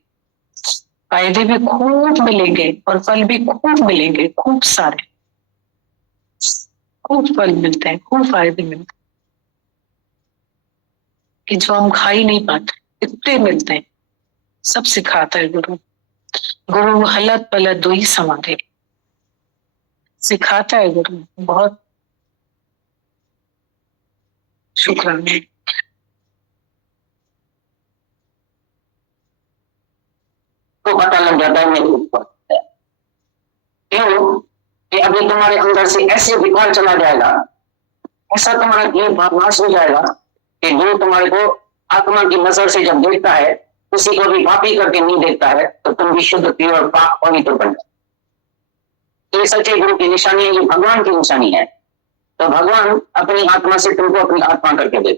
फायदे भी खूब मिलेंगे और फल भी खूब मिलेंगे, खूब सारे, खूब फल मिलते हैं, खूब फायदे मिलते हैं कि जो हम खा ही नहीं पाते, इतने मिलते हैं। सब सिखाता है गुरु। गुरु हलत पलत दो ही समारे, सिखाता है गुरु बहुत। शुक्राना। तो पता लग जाता है मेरे ऊपर क्यों कि अभी तुम्हारे अंदर से ऐसे विकार चला जाएगा, ऐसा तुम्हारा जीव नाश हो जाएगा कि जो तुम्हारे को आत्मा की नजर से जब देखता है, किसी को भी पापी करके नहीं देखता है, तो तुम भी शुद्ध प्योर पाक पवित्र बन जाओ। ये सच्चे गुरु की निशानी है, ये भगवान की निशानी है। तो भगवान अपनी आत्मा से तुमको अपनी आत्मा करके दे।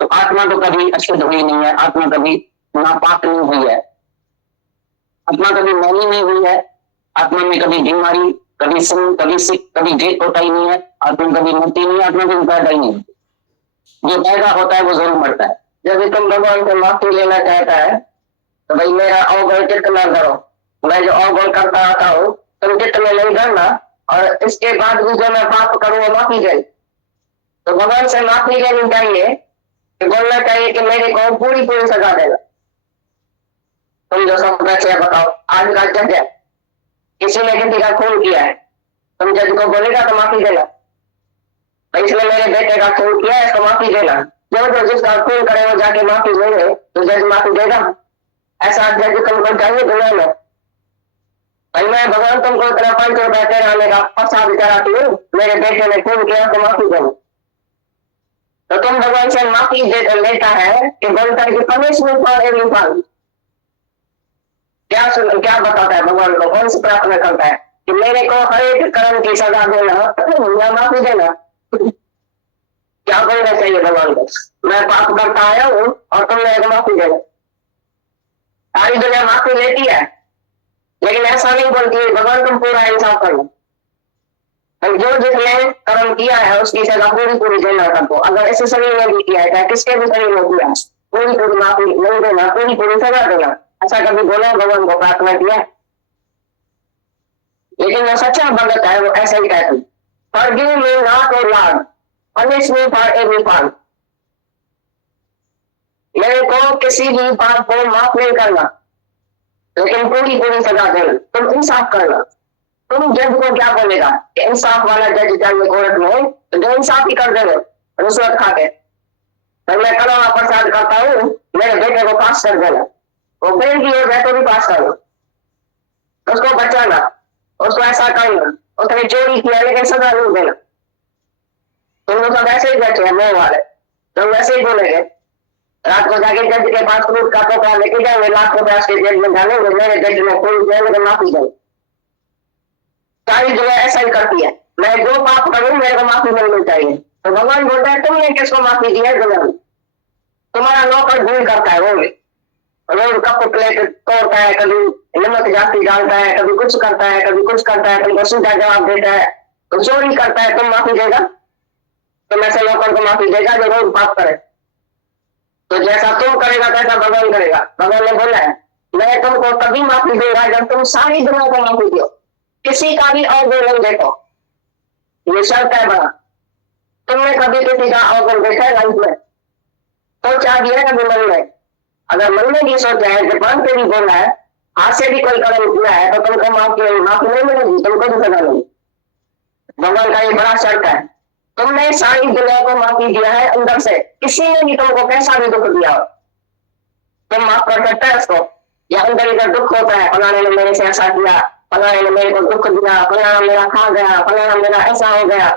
तो आत्मा तो कभी अशुद्ध हुई नहीं है, आत्मा कभी नापाक नहीं हुई है। आत्मा कभी मौनी नहीं हुई है, आत्मा में कभी बीमारी, कभी सुन, कभी सिक, कभी जेठ होता ही नहीं है, आत्मा कभी मरती नहीं है, आत्मा कभी पैदा ही नहीं। जो पैदा होता है वो जरूर मरता है। जब भी तुम भगवान से माफी लेना चाहता है तो भाई मेरा अवगुण चित्त न करो, मैं जो अवगुण करता आता हूँ तुम चित्त में नहीं करना, और इसके बाद भी जो मैं पाप करूँ वो माफी जाए। तो भगवान से माफी लेनी चाहिए, तो बोलना चाहिए कि मेरे को पूरी पूरी सजा देगा। तुम जो सब बताओ, आज का जज है, किसी ने किसी का खून किया है, तुम जज को बोलेगा तो माफी देना, तो इसने मेरे बेटे का खून किया है इसको माफी देना। जो जिसका खून करे वो जाके माफी देंगे तो जज माफी देगा। ऐसा जज तुमको चाहिए दुनिया में? भाई मैं भगवान तुमको इतना 5 रुपया तेराने का फंसा कराती हूँ, मेरे बेटे ने खून किया तो माफी दो। तो तुम भगवान से माफी लेता है कि बोलता है कि पनिशमेंट फॉर एवरी फॉल्ट। क्या बताता है भगवान को, कौन सी प्रार्थना करता है कि मेरे को हर एक कर्म की सजा देना या माफी देना? क्या बोलना चाहिए भगवान को? मैं पाप करता आया हूँ और तुम मेरे को माफी देना। सारी दुनिया माफी लेती है लेकिन ऐसा नहीं बोलती है भगवान तुम पूरा इंसाफ कर लो। जो जिसने कर्म किया है उसकी सजा पूरी पूरी देना सबको। अगर ऐसे शरीर में भी किया है, चाहे किसके भी शरीर में किया है, पूरी पूरी माफी नहीं देना, पूरी पूरी सजा देना। ऐसा कभी बोला भगवान को, प्रार्थना किया? लेकिन जो सच्चा भगत है वो ऐसा ही कहते हैं, forgive me not O Lord, punish me for every fault. मेरे को किसी भी पाप को माफ नहीं करना लेकिन पूरी पूरी सजा देना। तुम इंसाफ करना। तुम जज को क्या बोलेगा? इंसाफ वाला जज चाहिए कोर्ट में, तो जो इंसाफ ही कर देगा रिश्वत खा के। तो मैं कलवा प्रसाद करता हूँ, मेरे बेटे को पास कर देना, वो फेल की हो जाए तो भी पास करना, उसको बचाना, उसको ऐसा करना, उसने चोरी किया लेकिन सजा नहीं देना। तुम लोग सब ऐसे ही बैठे हैं मोह वाले, तुम वैसे ही बोलेंगे। रात को जाके जज के पास फ्रूट का टोकरा लेके जाएंगे, लाख रुपया उसके जेब में डालेंगे, मेरे जज में कोई जाएंगे माफी देंगे। सारी जगह ऐसा ही करती है, मैं जो पाप करूं मेरे को माफी मिलनी चाहिए। तो भगवान बोलता है तुमने किसको माफी दी है? दुनिया में तुम्हारा नौकर भूल करता है, वो रोज कप प्लेट तोड़ता है, कभी नमक जाती डालता है, कभी कुछ करता है, कभी कुछ करता है, कभी सीधा जवाब देता है, तो चोरी करता है, तुम माफी देगा? तुम ऐसे नौकर को माफी देगा जो रोज पाप करे? तो जैसा तुम करेगा वैसा भगवान करेगा। भगवान ने बोला है मैं तुमको तभी माफी दूंगा जब तुम सारी दुनिया को माफी दो, किसी का भी अवगुण नहीं देखो। ये शर्त है बड़ा। तुमने कभी किसी का अवगुण देखा है लाइफ में? सोचा भी है कभी मन में? अगर मन में भी सोचा है, जबान से भी बोला है, हाथ से भी कोई कर्म किया है, तो तुमको माफी नहीं मिलेगी, तुमको भी सजा मिलेगी। भगवान का ये बड़ा शर्त है। तुमने सारी दुनिया को माफी दिया है अंदर से, किसी ने भी तुमको कैसा भी दुख दिया हो तुम माफ कर सकता है उसको? या अंदर इधर दुख होता है, फलाने ने मेरे से ऐसा किया, फलाने ने मेरे को दुख दिया, फलाना मेरा खा गया, फलाना मेरा ऐसा हो गया।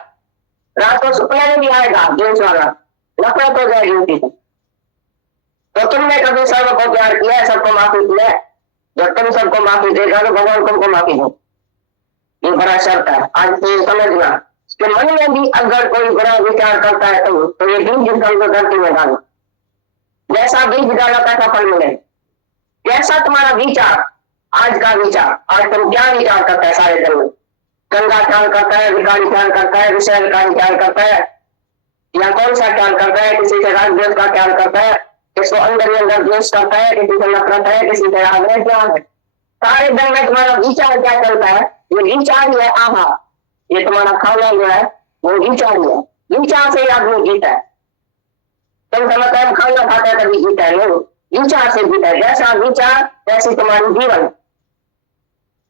रात को सपने में भी आएगा जोश वाला, नफरत हो जाएगी उनकी। तो तुमने कभी सबको प्यार किया है, सबको माफी किया है? जब तुम सबको माफी देगा तो भगवान तुमको माफी दो। ये बड़ा शर्त है। आज तो समझना कि मन में भी अगर कोई बुरा विचार करता है तो ये बीज को धरती में डालो। जैसा बीज डाला तैसा फल मिले। कैसा तुम्हारा विचार, आज का विचार, आज तुम क्या विचार करता है सारे दिन में? गंदा ख्याल करता है, विकारी ख्याल करता है, विषय का ख्याल करता है, या कौन सा ख्याल करता है? किसी से राग द्वेष का ख्याल करता है, किसको अंदर ही अंदर द्वेष करता है, किसी से नफरत है, किसी से आग्रह क्या है? सारे दिन में तुम्हारा विचार क्या चलता है? ये विचार ही है आहा। ये तुम्हारा खाना जो है वो विचार ही है। विचार से ही आदमी जीता है। तुम समझते हैं खाना खाता है तभी जीता है? नहीं, विचार से जीता है। जैसा विचार वैसे तुम्हारी जीवन।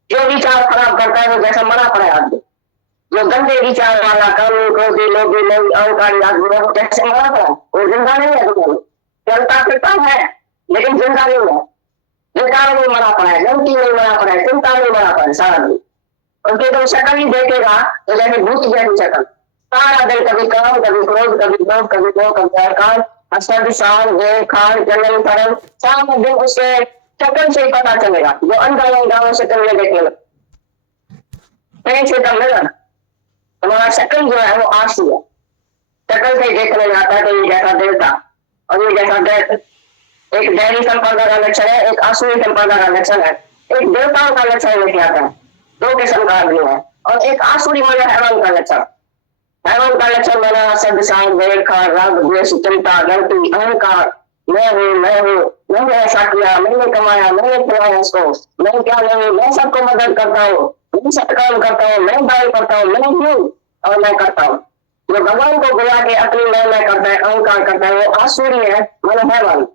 जो विचार खराब करता है वो जैसा मरा पड़ा आदमी। जो गंदे विचार वाला, कानूनी, क्रोधी, लोभी, अहंकारी आदमी है वो जैसे मरा पड़ा, वो जिंदा नहीं है। दुनिया में चलता फिरता है लेकिन जिंदा नहीं है। विचार नहीं मरा पड़ा है, गंदगी नहीं मरा पड़ा है, चिंता नहीं मरा पड़ा है सारा दिन। उनकी तुम शक्ल ही देखेगा तो जैसे भूत जैसी शक्ल, सारा दिन कभी काम, कभी क्रोध, कभी लोभ, कभी मोह, कभी अहंकार, असद, शान, वेद, खान, जलन, तरल, सारा दिन उससे शक्ल से ही पता चलेगा। जो अंदर गाँव से तुमने देखेगा कहीं से कम लेगा। तुम्हारा शक्ल जो है वो आंसू है, शक्ल से देखने जाता है तो ये जैसा देवता और ये जैसा दैत्य। एक दैवी संपदा का लक्षण है, एक आसुरी संपदा का लक्षण है। एक देवताओं का लक्षण लेके आता है, दो किस्म का आदमी है, और एक आसुरी माना हैवान का लक्षण। हैवान का लक्षण माना सदसार, वेर खार, राग द्वेष, चिंता, गलती, अहंकार, मैं हूँ, मैंने ऐसा किया, मैंने कमाया, मैंने खिलाया इसको, मैं क्या नहीं, मैं सबको मदद करता हूँ, मैं सब काम करता हूँ, मैं दान करता हूँ, मैं हूँ और मैं करता हूँ। जो भगवान को बुला के अपनी मैं करता है, अहंकार करता है, वो आसुरी है, मतलब हैवान।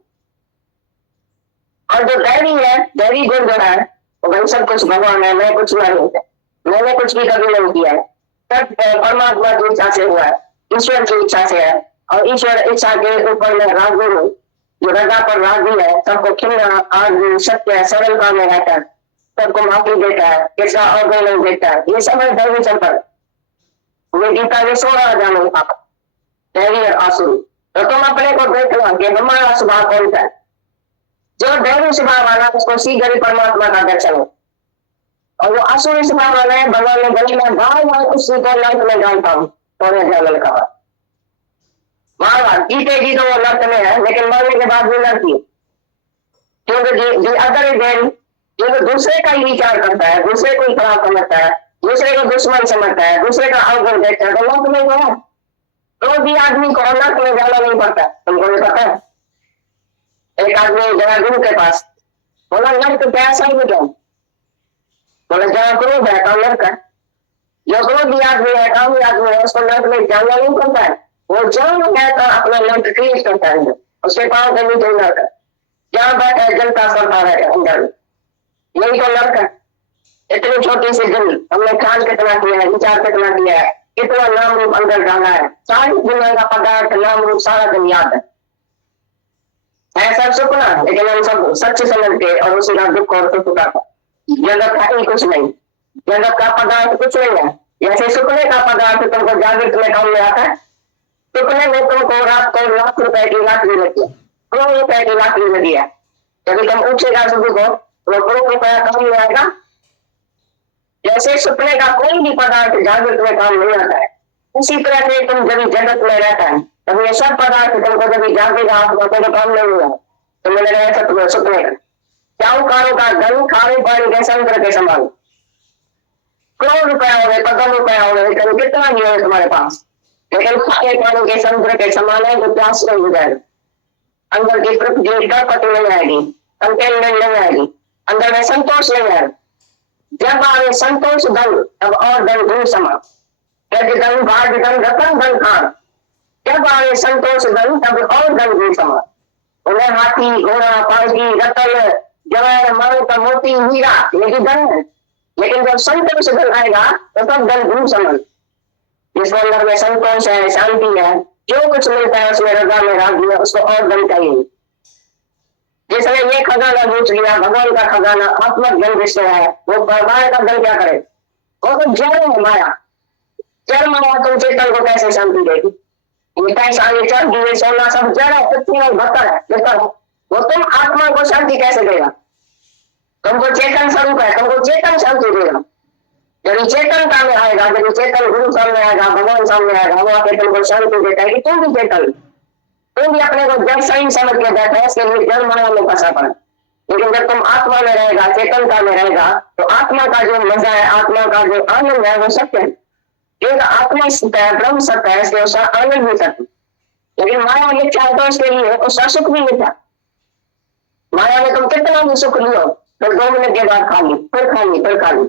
और जो दैवी है, दैवी गुण जो है, तो भाई सब कुछ भगवान है, मैं कुछ नहीं, मैंने कुछ भी कभी नहीं किया है, सब परमात्मा की इच्छा से हुआ है, ईश्वर की इच्छा से है। और ईश्वर इच्छा के ऊपर में राजगुरु जो रजा पर राजी है, सबको खिलना, आदमी सत्य सरलता में रहता है, सबको माफी देता है, किसका अवगुण नहीं देता है, ये सब है दैवी संपर्क। ये गीता के 16 अध्याय में पापा दैवी और आसुरी। तो तुम अपने को देखना कि हमारा स्वभाव कौन सा है। जो दैवी स्वभाव वाला उसको शीघ्र ही परमात्मा का दर्शन हो, और वो आसुरी स्वभाव वाला है, भगवान ने गली में बार बार उसी को लंक में डालता हूँ, थोड़े अध्याय का बार जीतेगी तो वो लत में है, लेकिन मरने के बाद भी लड़ती है, क्योंकि अदर देन जो दूसरे का ही विचार करता है, दूसरे को ही खराब समझता है, दूसरे को दुश्मन समझता है, दूसरे का अवगुण देखता है, तो लत में गया। तो भी आदमी को लत में जाना नहीं पड़ता, तुमको भी पता है। एक आदमी जरा गुरु के पास बोला, लड़क कैसा ही क्यों? बोले जरा क्रोध है, काम लड़का है, जो क्रोधी आदमी है, कामी आदमी है, उसको लत में जाना नहीं पड़ता है, वो जब कहता अपना लंच क्रिएट करता है, उसके पास कभी तो लड़का जहां बैठा जलता करता रहे अंदर, यही तो लड़का। इतनी छोटी सी दिल हमने ख्याल कितना किया है, विचार कितना किया है, कितना नाम रूप अंदर डाला है, सारी दुनिया का पदार्थ नाम रूप सारा दिन याद है सब सुपना, लेकिन हम सब सच समझ के और उसी का दुख और सुख का जगत है ही कुछ नहीं, जगत का पदार्थ कुछ नहीं है। जैसे सुपने का पदार्थ तुमको जागृत में काम में आता है, सुपने में तुमको रात को लाख रुपए की लॉटरी लगी है, करोड़ रुपए की लॉटरी लगी है, यदि तुम पूछेगा सुबह को वो करोड़ रुपया काम में आएगा। जैसे सुपने का कोई भी पदार्थ जागृत में काम नहीं आता है, उसी तरह से तुम जब जगत में रहता है तब ये सब पदार्थ तुमको जब जागेगा तो काम नहीं हुआ, तो मैंने रहा तुम्हें सुपने का साहूकारों का धन खाने पानी के समुद्र के समान, करोड़ रुपया हो गए, करोड़ रुपया हो गए, कितना भी हो तुम्हारे पास, लेकिन खाने पानी के समुद्र के समान है, जो प्यास नहीं हो जाएगा, अंदर की पृथ्वी कपट नहीं आएगी, कंटेनमेंट नहीं आएगी, अंदर में संतोष नहीं आएगा। जब आए संतोष धन तब और धन धूल समा, धन भाग्य धन रतन धन खान, जब आए संतोष धन तब और धन धूल समा। उन्हें हाथी घोड़ा पालकी रतन जवाहर मांग मोती हीरा ये भी धन है, लेकिन जब संतोष धन आएगा तो तब धन धूल समा। जिसके अंदर में संतोष है, शांति है, जो कुछ मिलता है उसमें रजा में राजी है, उसको और धन चाहिए। जिसने ये खजाना पूछ लिया, भगवान का खजाना आत्मक धन विषय है, वो माया का धन क्या करे, वो तो जड़ है माया, जड़ माया तुम चेतन को कैसे शांति देगी? ये पैसा ये चल दिए सोना सब जड़ है, पृथ्वी में भक्कर है, वो तुम आत्मा को शांति कैसे देगा? तुमको चेतन स्वरूप है, तुमको चेतन शांति देगा। यदि चेतनता में आएगा, यदि चेतन गुरु सामने आएगा, भगवान सामने आएगा, वो आके तुमको शांति देता है कि तुम भी चेतन, तुम भी अपने को जब सही समझ के बैठे, इसके लिए जड़ माया में फंसा पड़ा। लेकिन जब तुम आत्मा में रहेगा, चेतनता में रहेगा, तो आत्मा का जो मजा है, आत्मा का जो आनंद है वो सत्य है, क्योंकि आत्मा सत्य है, ब्रह्म सत्य है, इसलिए उसका आनंद भी सत्य। लेकिन माया मिथ्या है, तो उसके लिए उसका सुख भी मिथ्या। माया में तुम कितना भी सुख लियो, फिर 2 मिनट के बाद खा ली, फिर खा ली, फिर खा ली।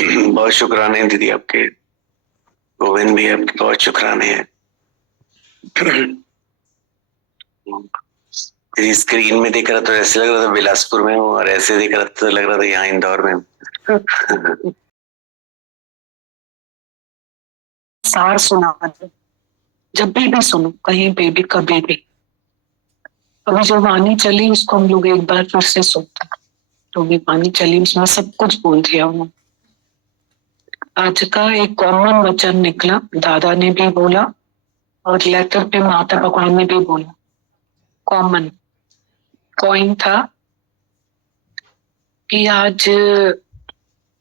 बहुत शुक्राने दीदी आपके, गोविंद भी आपके बहुत शुक्राने हैं। स्क्रीन में देख रहा तो ऐसे लग रहा था बिलासपुर में हूँ, और ऐसे देख रहा तो लग रहा था यहाँ इंदौर में हूँ। सार सुना दो, जब भी सुनो, कहीं पे भी कभी भी। अभी जो वाणी चली उसको हम लोग एक बार फिर से सुनते, तो भी वाणी चली उसमें सब कुछ बोल दिया उन्होंने। आज का एक कॉमन वचन निकला, दादा ने भी बोला और लेटर पे माता भगवान ने भी बोला। कॉमन पॉइंट था कि आज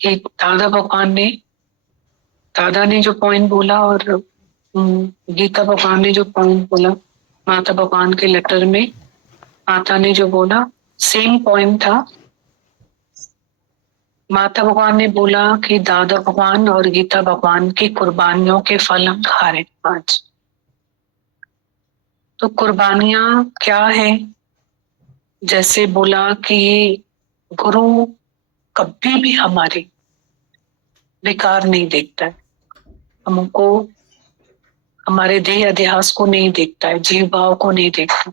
एक दादा ने जो पॉइंट बोला और गीता भगवान ने जो पॉइंट बोला, माता भगवान के लेटर में माता ने जो बोला सेम पॉइंट था। माता भगवान ने बोला कि दादा भगवान और गीता भगवान की कुर्बानियों के फल हम खा रहे हैं आज। तो कुर्बानियां क्या है? जैसे बोला कि गुरु कभी भी हमारे विकार नहीं देखता है, हमको हमारे देह अध्यास को नहीं देखता है, जीव भाव को नहीं देखता।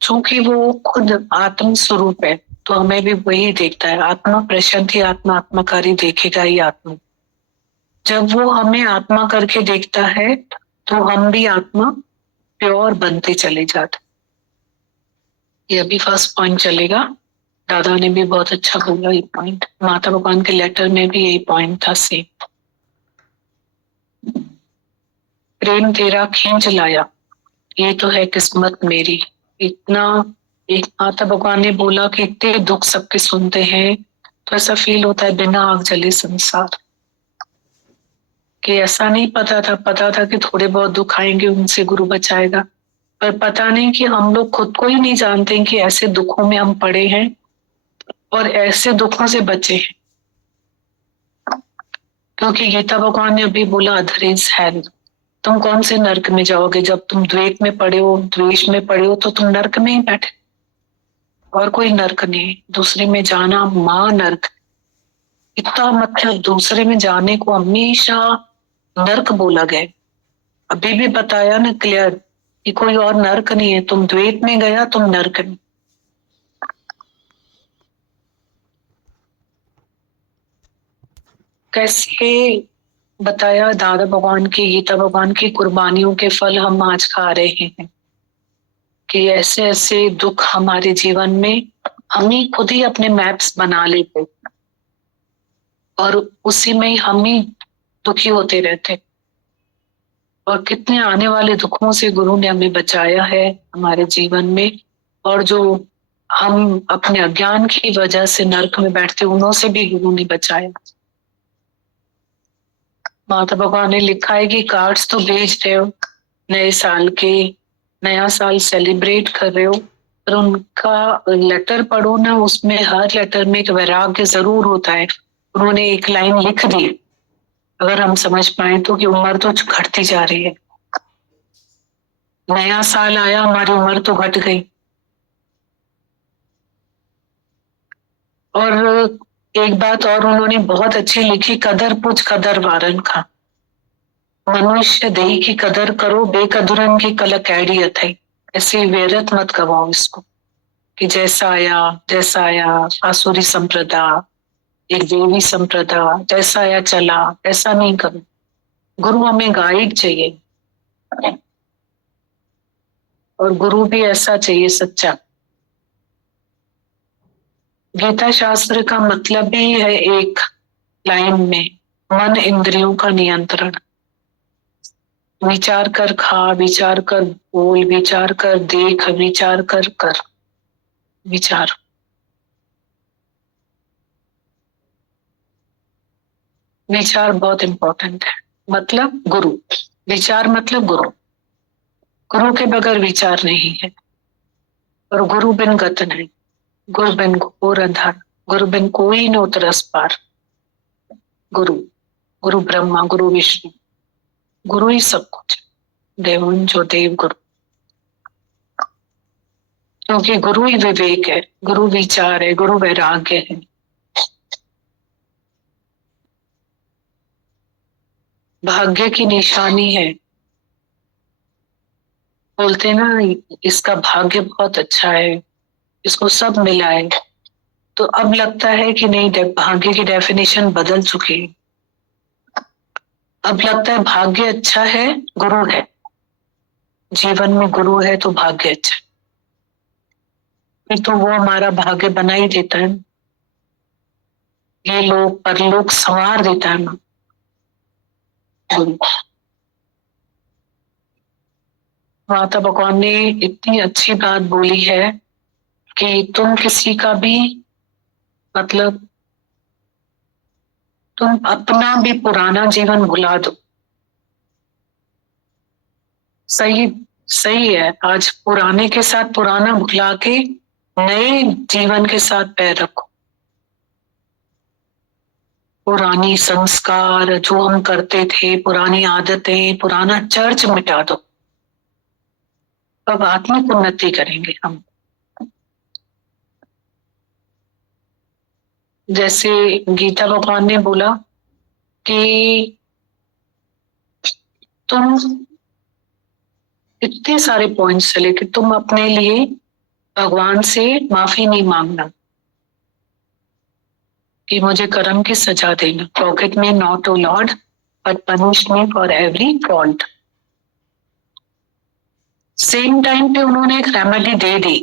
चूंकि वो खुद आत्म स्वरूप है तो हमें भी वही देखता है। आत्मा प्रशांत ही आत्मा आत्माकारी देखेगा ही आत्मा। जब वो हमें आत्मा करके देखता है तो हम भी आत्मा प्योर बनते चले जाते। ये अभी फर्स्ट पॉइंट चलेगा। दादा ने भी बहुत अच्छा बोला ये पॉइंट। माता भगवान के लेटर में भी यही पॉइंट था सेम। प्रेम तेरा खींच लाया, ये तो है किस्मत मेरी। इतना एक माता भगवान ने बोला कि इतने दुख सबके सुनते हैं तो ऐसा फील होता है बिना आग जले संसार। कि ऐसा नहीं पता था कि थोड़े बहुत दुख आएंगे उनसे गुरु बचाएगा, पर पता नहीं कि हम लोग खुद को ही नहीं जानते कि ऐसे दुखों में हम पड़े हैं और ऐसे दुखों से बचे हैं। क्योंकि गीता भगवान ने अभी बोला अधर इज हेल। तुम कौन से नरक में जाओगे? जब तुम द्वेष में पड़े हो, द्वेष में पड़े हो तो तुम नरक में ही बैठे, और कोई नरक नहीं। दूसरे में जाना मां नरक। इतना मतलब दूसरे में जाने को हमेशा नरक बोला गया। अभी भी बताया ना क्लियर कि कोई और नरक नहीं है। तुम द्वैत में गया तुम नरक में। कैसे बताया दादा भगवान की गीता भगवान की कुर्बानियों के फल हम आज खा रहे हैं। कि ऐसे ऐसे दुख हमारे जीवन में हम ही खुद ही अपने मैप्स बना लेते और उसी में ही हम ही दुखी होते रहते। और कितने आने वाले दुखों से गुरु ने हमें बचाया है हमारे जीवन में। और जो हम अपने अज्ञान की वजह से नरक में बैठते उन्हों से भी गुरु ने बचाया। माता भगवान ने लिखा है कि कार्ड्स तो भेज रहे हो नए साल के, नया साल सेलिब्रेट कर रहे हो, पर उनका लेटर पढ़ो ना, उसमें हर लेटर में एक वैराग्य जरूर होता है। उन्होंने एक लाइन लिख दी, अगर हम समझ पाए तो, कि उम्र तो घटती जा रही है। नया साल आया, हमारी उम्र तो घट गई। और एक बात और उन्होंने बहुत अच्छी लिखी, कदर पुछ कदर वारन खा। मनुष्य देही की कदर करो, बेकदरन की कल कैडियत है। ऐसे व्यर्थ मत गवाओ इसको कि जैसा आया आसुरी संप्रदा, एक देवी संप्रदा, जैसा आया चला, ऐसा नहीं करो। गुरु हमें गाइड चाहिए और गुरु भी ऐसा चाहिए सच्चा। गीता शास्त्र का मतलब ही है एक लाइन में, मन इंद्रियों का नियंत्रण। विचार कर खा, विचार कर बोल, विचार कर देख, विचार कर कर विचार। विचार बहुत इंपॉर्टेंट है। मतलब गुरु, विचार मतलब गुरु। गुरु के बगैर विचार नहीं है। और गुरु बिन गत नहीं, गुरु बिन घोर अंधार, गुरु बिन कोई न उतरस पार। गुरु, गुरु ब्रह्मा, गुरु विष्णु, गुरु ही सब कुछ। देवन जो देव गुरु। क्योंकि गुरु ही विवेक है, गुरु विचार है, गुरु वैराग्य है। भाग्य की निशानी है। बोलते ना इसका भाग्य बहुत अच्छा है, इसको सब मिला है। तो अब लगता है कि नहीं, भाग्य की डेफिनेशन बदल चुकी है। अब लगता है भाग्य अच्छा है, गुरु है। जीवन में गुरु है तो भाग्य अच्छा है। फिर तो वो हमारा भाग्य बना ही देता है। ये लोग परलोक संवार देता है ना गुरु। माता भगवान ने इतनी अच्छी बात बोली है कि तुम किसी का भी मतलब, तुम अपना भी पुराना जीवन भुला दो। सही सही है, आज पुराने के साथ पुराना भुला के नए जीवन के साथ पैर रखो। पुरानी संस्कार जो हम करते थे, पुरानी आदतें, पुराना चर्च मिटा दो। अब आत्मिक उन्नति करेंगे हम। जैसे गीता भगवान ने बोला कि तुम इतने सारे पॉइंट्स चले कि तुम अपने लिए भगवान से माफी नहीं मांगना कि मुझे कर्म की सजा देना। Forget me not O Lord but punish me for every fault. Same time पे उन्होंने एक रेमेडी दे दी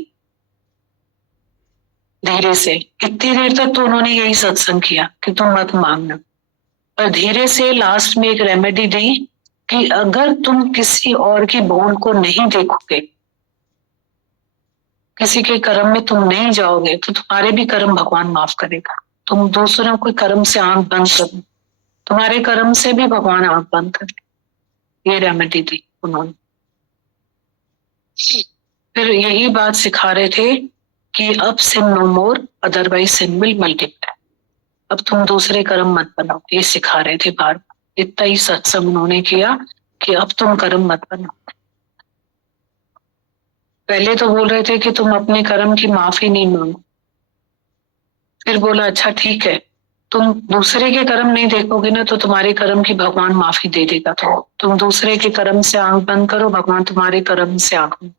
धीरे से। कितनी देर तक तो उन्होंने यही सत्संग किया कि तुम मत मांगना, और धीरे से लास्ट में एक रेमेडी दी कि अगर तुम किसी और की भूल को नहीं देखोगे, किसी के कर्म में तुम नहीं जाओगे, तो तुम्हारे भी कर्म भगवान माफ करेगा। तुम दूसरों के कर्म से आंख बंद करो, तुम्हारे कर्म से भी भगवान आंख बंद करे। ये रेमेडी दी उन्होंने। फिर यही बात सिखा रहे थे कि अब sin no more otherwise sin will multiply. अब तुम दूसरे कर्म मत बनाओ, ये सिखा रहे थे बार बार। इतना ही सत्संग उन्होंने किया कि अब तुम कर्म मत बनाओ। पहले तो बोल रहे थे कि तुम अपने कर्म की माफी नहीं मांगो, फिर बोला अच्छा ठीक है, तुम दूसरे के कर्म नहीं देखोगे ना तो तुम्हारे कर्म की भगवान माफी दे देगा। तो तुम दूसरे के कर्म से आंख बंद करो, भगवान तुम्हारे कर्म से आंख बंद।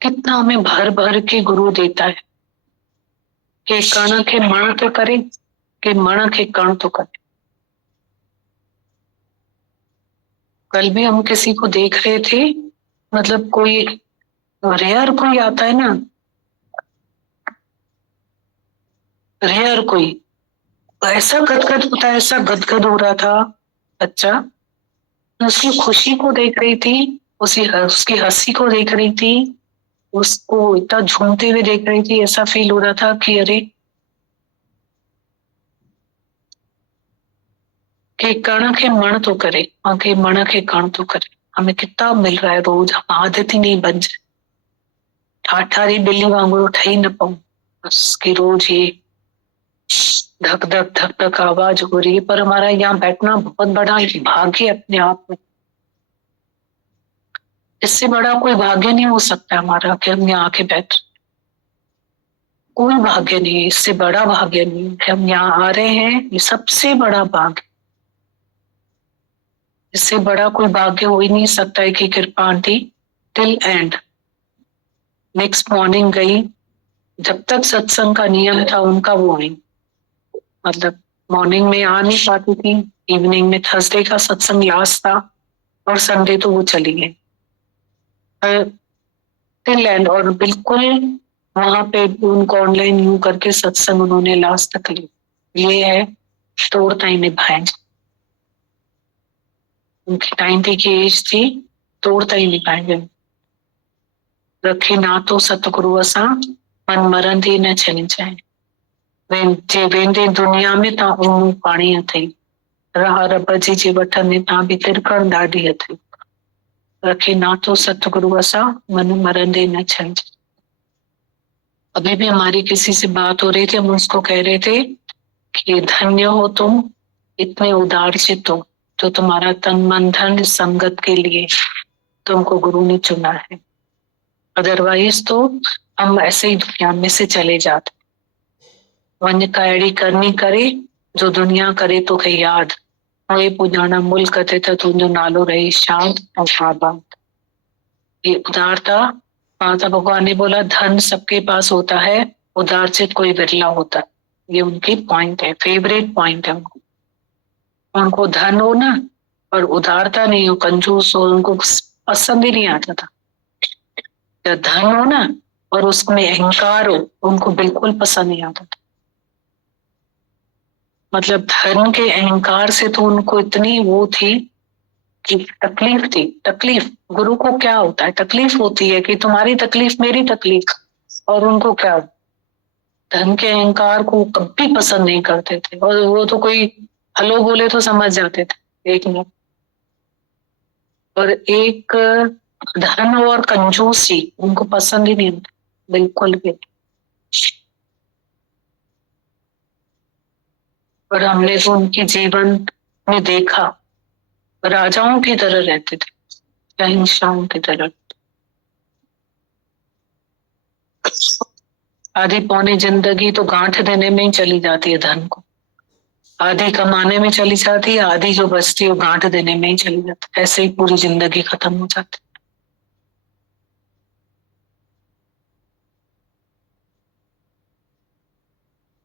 कितना हमें भर भर के गुरु देता है कि कण के मण तो करे, कि मण के कण तो करे। कल भी हम किसी को देख रहे थे, मतलब कोई रेयर कोई आता है ना, रेयर कोई ऐसा गदगद होता है, ऐसा गदगद हो रहा था बच्चा। उसकी खुशी को देख रही थी, उसकी हंसी को देख रही थी, उसको इतना झूमते हुए देख रही थी। ऐसा फील हो रहा था कि अरे कि कण के मण तो करे, के मण के कण तो करे। हमें कितना मिल रहा है रोज, हम आदत ही नहीं बन जाए। ठाठारी बिल्ली वांगुरु ठही न पाऊं, बस कि रोज ये धक धक धक धक आवाज हो रही है। पर हमारा यहाँ बैठना बहुत बड़ा भाग्य अपने आप में। इससे बड़ा कोई भाग्य नहीं हो सकता हमारा कि हम यहाँ आके बैठ। कोई भाग्य नहीं है, इससे बड़ा भाग्य नहीं कि हम यहाँ आ रहे हैं। ये सबसे बड़ा भाग्य, इससे बड़ा कोई भाग्य हो ही नहीं सकता है कि कृपा aunty till and. Next morning गई, जब तक सत्संग का नियम था उनका वो आई, मतलब मॉर्निंग में आ नहीं पाती थी, इवनिंग में थर्सडे का सत्संग लास्ट था और संडे तो वो चली गई टिल एंड। और बिल्कुल वहां पे उनको ऑनलाइन यू करके सत्संग उन्होंने लास्ट तक लिया। ये है तोड़ता ही निभाए। उनकी 90 की एज थी, तोड़ता ही निभाए। रखे ना तो सतगुरु असा मन मरण थी न छन जाए। जे वेंदे दुनिया में ता ऊं पाणी अथई, राह रब जी जे वठंदे ता भी तिरकण ॾाढी अथई। रखे ना तो सतगुरु असा मन मरंदे न छन। अभी भी हमारी किसी से बात हो रही थी, हम उसको कह रहे थे कि धन्य हो तुम, इतने उदार चित्त हो, तो तुम्हारा तन मन धन संगत के लिए तुमको गुरु ने चुना है। अदरवाइज तो हम ऐसे ही दुनिया में से चले जाते। वंज कायड़ी करनी करे जो दुनिया करे तो कहीं याद हुए पुजाना मुल्क थे तो तुझो नालो रही शांत और आबाद। ये उदारता, माता भगवान ने बोला धन सबके पास होता है, उदार चित कोई विरला होता है। ये उनकी पॉइंट है, फेवरेट पॉइंट है उनको। उनको धन हो ना और उदारता नहीं हो, कंजूस हो, उनको पसंद ही नहीं आता था। जब धन हो ना और उसमें अहंकार हो, उनको बिल्कुल पसंद नहीं आता था। मतलब धन के अहंकार से तो उनको इतनी वो थी कि तकलीफ थी। तकलीफ गुरु को क्या होता है, तकलीफ होती है कि तुम्हारी तकलीफ मेरी तकलीफ। और उनको क्या, धन के अहंकार को कभी पसंद नहीं करते थे। और वो तो कोई हेलो बोले तो समझ जाते थे एक मिनट। और एक धन और कंजूसी उनको पसंद ही नहीं होता बिल्कुल भी। और हमने तो उनके जीवन में देखा, राजाओं की तरह रहते थे, शहंशाहों की तरह। आधी पौनी जिंदगी तो गांठ देने में ही चली जाती है धन को, आधी कमाने में चली जाती है, आधी जो बचती है वो गांठ देने में ही चली जाती है। ऐसे ही पूरी जिंदगी खत्म हो जाती है।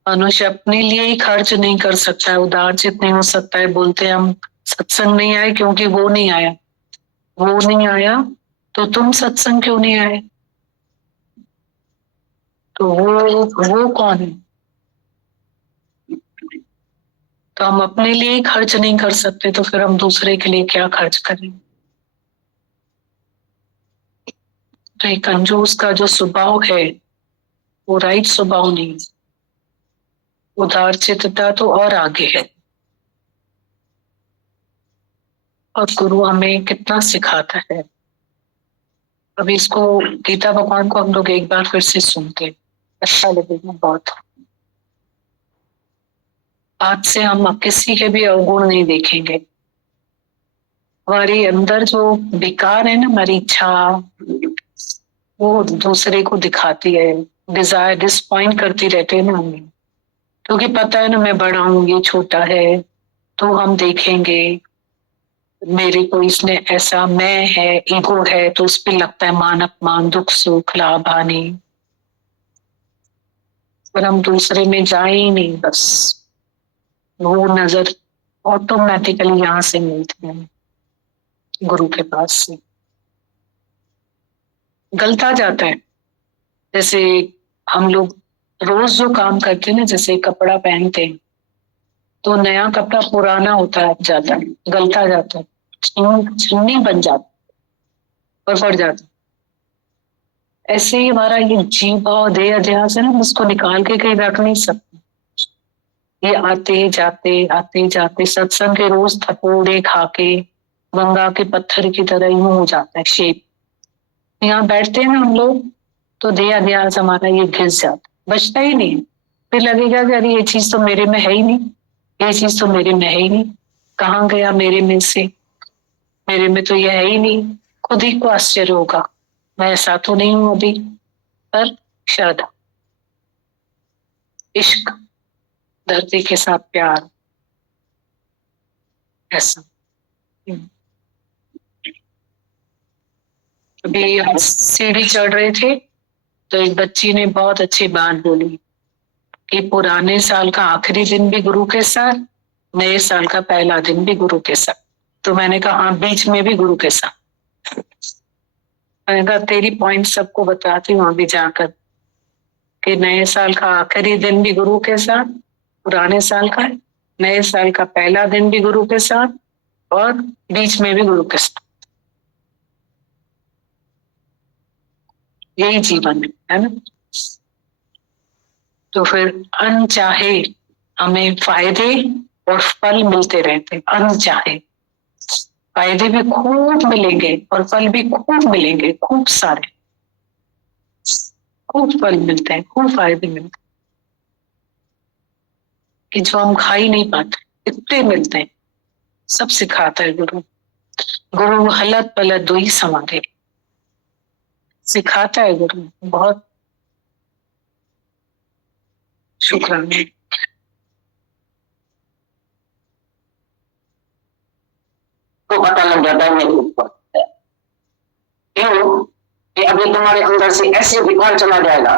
मनुष्य अपने लिए ही खर्च नहीं कर सकता है, उदारचित नहीं हो सकता है। बोलते हैं हम सत्संग नहीं आए क्योंकि वो नहीं आया, वो नहीं आया तो तुम सत्संग क्यों नहीं आए? तो वो कौन है? तो हम अपने लिए ही खर्च नहीं कर सकते तो फिर हम दूसरे के लिए क्या खर्च करें? तो ये कंजूस का जो स्वभाव है वो राइट स्वभाव नहीं, उदारचित्तता तो और आगे है। और गुरु हमें कितना सिखाता है। अभी इसको गीता भगवान को हम लोग एक बार फिर से सुनते, अच्छा लगेगा बहुत। आज से हम किसी के भी अवगुण नहीं देखेंगे। हमारे अंदर जो विकार है ना, हमारी इच्छा, वो दूसरे को दिखाती है, डिजायर डिसपॉइंट करती रहती है ना हमें, क्योंकि पता है ना मैं बड़ा हूँ ये छोटा है। तो हम देखेंगे मेरे को इसने ऐसा, मैं है, ईगो है, तो उस पर लगता है मान अपमान, दुख सुख, लाभ हानि। पर हम दूसरे में जाए ही नहीं, बस वो नजर ऑटोमेटिकली यहाँ से मिलती है गुरु के पास से। गलता जाता है। जैसे हम लोग रोज जो काम करते हैं ना, जैसे कपड़ा पहनते हैं तो नया कपड़ा पुराना होता है, जाता है, गलता जाता है, छन्नी बन जाता और फट जाता। ऐसे ही हमारा ये जीव और देह अध्यास है ना, इसको निकाल के कहीं रख नहीं सकते। ये आते जाते सत्संग के रोज थपोड़े खा के गंगा के पत्थर की तरह यूं हो जाता है शेप। यहाँ बैठते हैं ना हम लोग तो देह अध्यास हमारा ये घिस जाता, बचता ही नहीं। फिर लगेगा कि अरे ये चीज तो मेरे में है ही नहीं, ये चीज तो मेरे में है ही नहीं, कहाँ गया मेरे में से, मेरे में तो यह है ही नहीं। खुद ही को आश्चर्य होगा, मैं ऐसा तो नहीं हूं अभी। पर श्रद्धा, इश्क, धरती के साथ प्यार, ऐसा। अभी हम सीढ़ी चढ़ रहे थे तो एक बच्ची ने बहुत अच्छी बात बोली कि पुराने साल का आखिरी दिन भी गुरु के साथ, नए साल का पहला दिन भी गुरु के साथ। तो मैंने कहा हाँ, बीच में भी गुरु के साथ। मैंने कहा तेरी पॉइंट सबको बताती हूँ अभी जाकर कि नए साल का आखिरी दिन भी गुरु के साथ, पुराने साल का नए साल का पहला दिन भी गुरु के साथ, और बीच में भी गुरु के साथ। यही जीवन है ना। तो फिर अनचाहे हमें फायदे और फल मिलते रहते, अनचाहे फायदे भी खूब मिलेंगे और फल भी खूब मिलेंगे, खूब सारे, खूब फल मिलते हैं, खूब फायदे मिलते हैं कि जो हम खा ही नहीं पाते, इतने मिलते हैं। सब सिखाता है गुरु। गुरु हलत पलत दो ही समाधे सिखाता है गुरु। बहुत शुक्राना। तो पता लग जाता है मेरे ऊपर क्यों कि अभी तुम्हारे अंदर से ऐसे विकार चला जाएगा,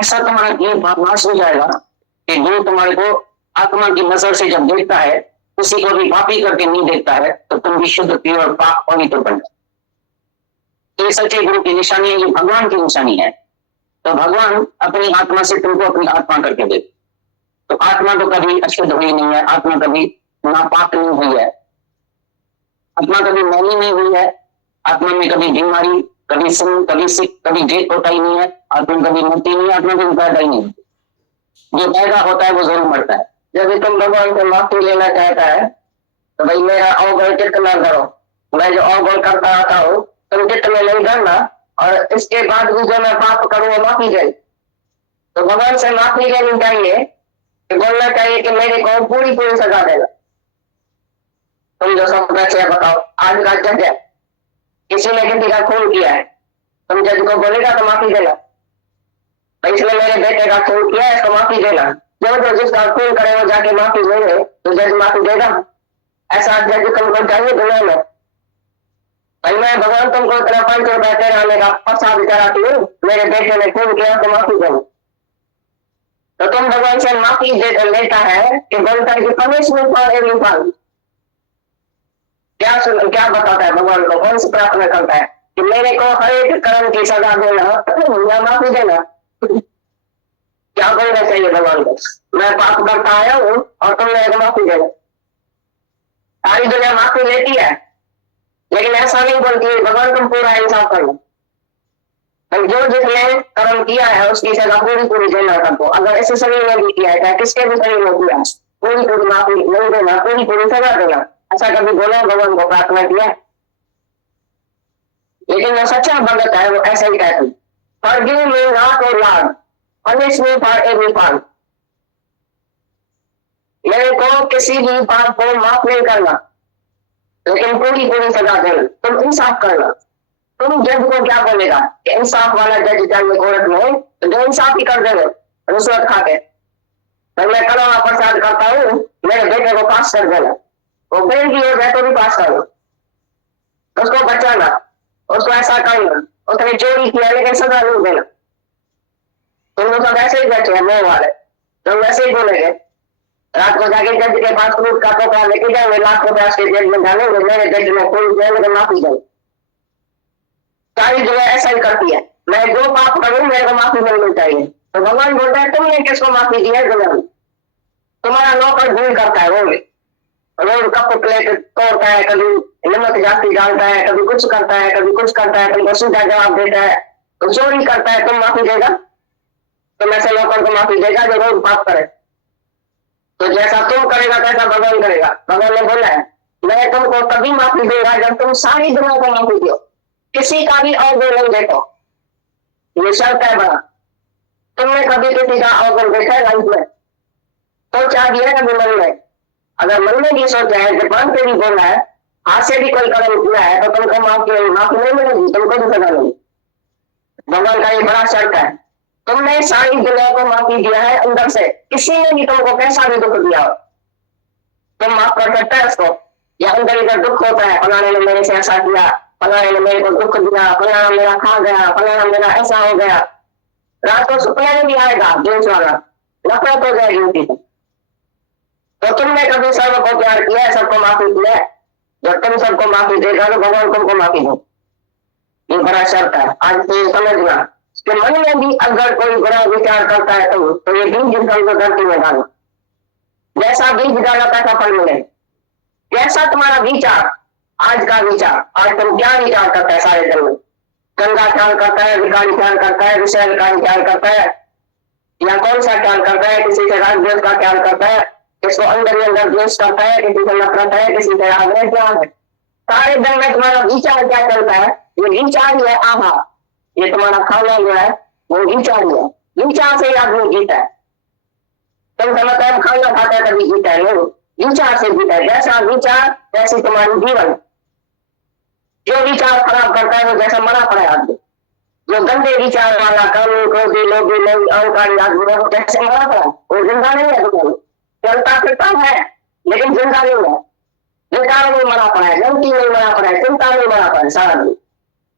ऐसा तुम्हारा ये नाश हो जाएगा कि गुरु तुम्हारे को आत्मा की नजर से जब देखता है, किसी को भी पापी करके नहीं देखता है, तो तुम भी शुद्ध प्योर पाक पवित्र बन जाओ। ये सच्चे गुरु की निशानी है, ये भगवान की निशानी है। तो भगवान अपनी आत्मा से तुमको अपनी आत्मा करके दे। तो आत्मा तो कभी अशुद्ध हुई नहीं है, आत्मा कभी नापाक नहीं हुई है, आत्मा कभी मैली नहीं हुई है, आत्मा में कभी बीमारी, कभी सिंह, कभी सिक, कभी जेठ होता ही नहीं है, आत्मा कभी मरती नहीं है, आत्मा कभी पैदा ही नहीं। जो पैदा होता है वो जरूर मरता है। जब तुम भगवान को माफी लेना चाहता है तो भाई मेरा अवगण कितना करो, मैं जो अवगुण करता आता हूँ तुम चित्त में नहीं करना, और इसके बाद भी जो मैं पाप करूँ वो माफी दे। तो भगवान से माफी लेनी चाहिए कि बोलना चाहिए कि मेरे को पूरी पूरी सजा देना। तुम जो सब बच्चे बताओ, आज का जज है, किसी ने किसी का खून किया है, तुम जज को बोलेगा तो माफी देना, इसने मेरे बेटे का खून किया है इसको माफी देना। जब तो जिसका खून करे वो जाके माफी देंगे तो जज माफी देगा? ऐसा जज तुमको चाहिए दुनिया में? भाई मैं भगवान तुमको इतना 5 रुपया तेराने का प्रसाद कराती हूँ, मेरे बेटे ने खून किया तो माफी दो। तो तुम भगवान से माफी लेता है कि बोलता है कि पनिशमेंट फॉर एवरी वन। क्या बताता है भगवान को, कौन सी प्रार्थना करता है कि मेरे को हर एक कर्म की सजा देना या माफी देना? क्या बोलना चाहिए भगवान को? मैं पाप करता आया हूँ और तुम मेरे को माफी देना। सारी दुनिया माफी लेती है लेकिन ऐसा नहीं बोलती है भगवान तुम पूरा इंसाफ कर लो। जो जिसने कर्म किया है उसकी सजा पूरी पूरी देना सबको। अगर इस शरीर में भी किया है, चाहे किसके भी शरीर में किया, पूरी पूरी माफी नहीं देना, पूरी पूरी सजा देना। ऐसा कभी बोला भगवान को, प्रार्थना किया? लेकिन जो सच्चा भगत है वो ऐसा ही कहते, forgive me not O Lord, punish me for every fault. मेरे को किसी भी पाप को माफ नहीं करना लेकिन पूरी पूरी सजा देना। तुम इंसाफ करना। तुम जज को क्या बोलेगा कि इंसाफ वाला जज चाहिए कोर्ट में, तो जो इंसाफ ही कर देंगे रिश्वत खा के। तो मैं कलवा प्रसाद करता हूँ, मेरे बेटे को पास कर देना, वो बेल की हो जाए तो भी पास करना, उसको बचाना, उसको ऐसा करना, उसने चोरी किया लेकिन सजा नहीं देना। तुम लोग सब ऐसे ही बैठे हैं मोह वाले, तुम वैसे ही बोलेंगे। रात को जाके जज के पास फ्रूट का टोकरा लेके जाएंगे, ₹1,00,000 उसके जेल में डालेंगे, मेरे जज में कोई जाएंगे तो माफी देंगे। सारी जगह ऐसा ही करती है, मैं जो पाप करूं मेरे को माफी मिलनी चाहिए। तो भगवान बोलता है तुमने किसको माफी दी है? दुनिया में तुम्हारा नौकर भूल करता है, वो रोज कप प्लेट तोड़ता है, कभी नमक जाती डालता है, कभी कुछ करता है, कभी कुछ करता है, तुमको सीधा जवाब देता है, तो चोरी करता है, तुम माफी देगा? तुम ऐसे नौकर को माफी देगा जो रोज पाप करे? तो जैसा तुम करेगा तैसा भगवान करेगा। भगवान ने बोला है मैं तुमको कभी माफी दूंगा जब तुम सारी दुनिया को माफी दो, किसी का भी अवगुण नहीं देखो। ये शर्त है बड़ा। तुमने कभी किसी का अवगुण देखा है लाइफ में? सोचा भी है कभी मन में? अगर मन में भी सोचा है, जबान से भी बोला है, हाथ से भी कोई कर्म किया है, तो तुमको माफी नहीं मिलेगी, तुमको भी सजा मिलेगी। भगवान का ये बड़ा शर्त है। तुमने सारी दुनिया को माफी दिया है अंदर से, किसी ने भी तुमको कैसा भी दुख दिया हो तुम माफ कर सकते है उसको? या अंदर इधर दुख होता है, फलाने ने मेरे से ऐसा किया, फलाने ने मेरे को दुख दिया, फलाना मेरा खा गया, फलाना मेरा ऐसा हो गया। रात को सपने में भी आएगा दोष वाला, नफरत हो जाएगी उनकी। तो तुमने कभी सबको प्यार किया है, सबको माफी किया है? जब तुम सबको माफी देगा तो भगवान तुमको माफी दो। ये बड़ा शर्त है। आज तो समझना कि मन में भी अगर कोई बुरा विचार करता है तो ये बीज को धरती में डालो। जैसा बीज डाला तैसा फल मिले। जैसा तुम्हारा विचार, आज का विचार, आज तुम क्या विचार करता है सारे दिन में? गंदा ख्याल करता है, विकारी ख्याल करता है, विषय का ख्याल करता है, या कौन सा ख्याल करता है? किसी से राग द्वेष का ख्याल करता है, किसको अंदर ही अंदर द्वेष करता है, किसी से नफरत है, किसी से राग है, क्या है? सारे दिन में तुम्हारा विचार क्या चलता है? ये विचार ही है आहा, ये तुम्हारा खाना जो है वो विचार ही है। विचार से ही आदमी जीता है। तुम समझते हैं खाना खाता है तभी जीता है? नहीं, विचार से जीता है। जैसा विचार वैसी तुम्हारी जीवन। जो विचार खराब करता है वो जैसा मरा पड़ा है आदमी। जो गंदे विचार वाला कानून क्रोधी लोभी लोभी अहंकारी आदमी है वो जैसे मरा पड़ा है, वो जिंदा नहीं है। तुम्हारी चलता फिरता है लेकिन जिंदा नहीं है। विचार में मरा पड़ा है, गंदगी में मरा पड़ा है, चिंता में मरा पड़ा है सारा दिन।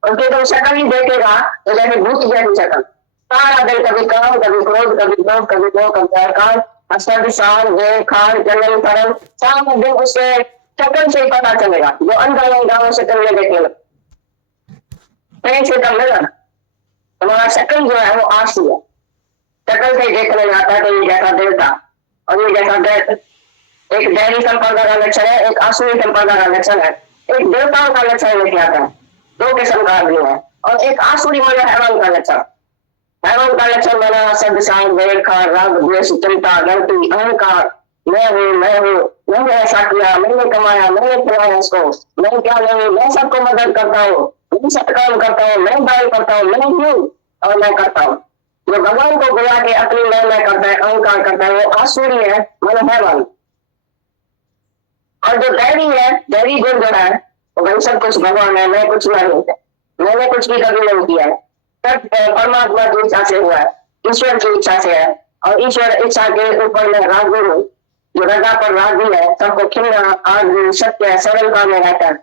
उनकी तुम शक्ल ही देखेगा तो जैसे भूत जैसी शक्ल, सारा दिन कभी काम, कभी क्रोध, कभी लोभ, कभी मोह, कभी अहंकार, असद शान वेद खान जलन परम, सारा दिन उससे शक्ल से ही पता चलेगा। जो अंदर होगा वो शक्ल में देखेगा, से कम लेगा। तुम्हारा शक्ल जो है वो आंसू है, शक्ल से देखने में आता है। तो ये जैसा देवता और ये जैसा दैत्य, एक दैवी संपदा का लक्षण है, एक आसुरी संपदा का लक्षण है। एक देवताओं का लक्षण लेके आता है, 2 किस्म का आदमी है। और एक आसुरी माना हैवान का लक्षण। हैवान का लक्षण माना सद शान वेद खान राग द्वेष चिंता गलती अहंकार, मैं हूँ, मैंने ऐसा किया, मैंने कमाया, मैंने खिलाया उसको, मैं क्या नहीं, मैं सबको मदद करता हूँ, मैं सब काम करता हूँ, मैं दान करता हूँ, मैं हूँ और मैं करता हूँ। जो भगवान को बुला के अपनी मैं करता है, अहंकार करता है, वो आसुरी है, मतलब हैवान। और जो दैवी है, दैवी गुण जो है, वो भाई सब कुछ भगवान है, मैं कुछ नहीं, मैंने कुछ भी कभी नहीं किया है, सब परमात्मा की इच्छा से हुआ है, ईश्वर की इच्छा से है। और ईश्वर इच्छा के ऊपर में राजगुरु जो रजा पर राजी है, सबको खिलना आदमी सत्य सरलता में रहता है,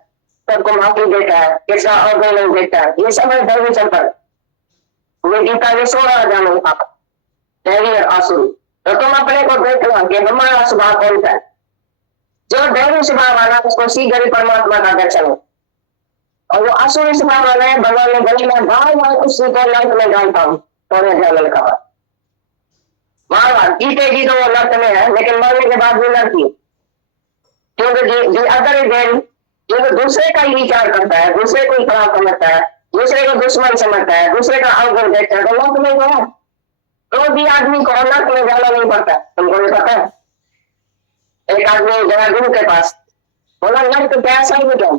सबको माफी देता है, किसका अवगुण नहीं देखता है, ये सब है दैवी संपर्क। ये गीता में 16 अध्याय में लिखा दैवी और आसुरी। तो तुम अपने को देखना कि हमारा स्वभाव कौन सा है। जो दैवी स्वभाव वाला उसको शीघ्र ही परमात्मा का दर्शन हो, और वो आसुरी स्वभाव वाला है, भगवान ने गली में बार बार उसी को लंक में डालता हूँ, थोड़े अध्याय में लिखा हुआ बार बार जीतेगी तो वो लत में है, लेकिन मरने के बाद भी लड़ती है, क्योंकि अदर देन जो दूसरे का ही विचार करता है, दूसरे को ही खराब समझता है, दूसरे को दुश्मन समझता है, दूसरे का अवगुण देखता है, तो लत में गया। तो भी आदमी को लत में जाना नहीं पड़ता। तुमको भी पता है, एक आदमी गया गुरु के पास, बोला नर्क कैसा है क्यों?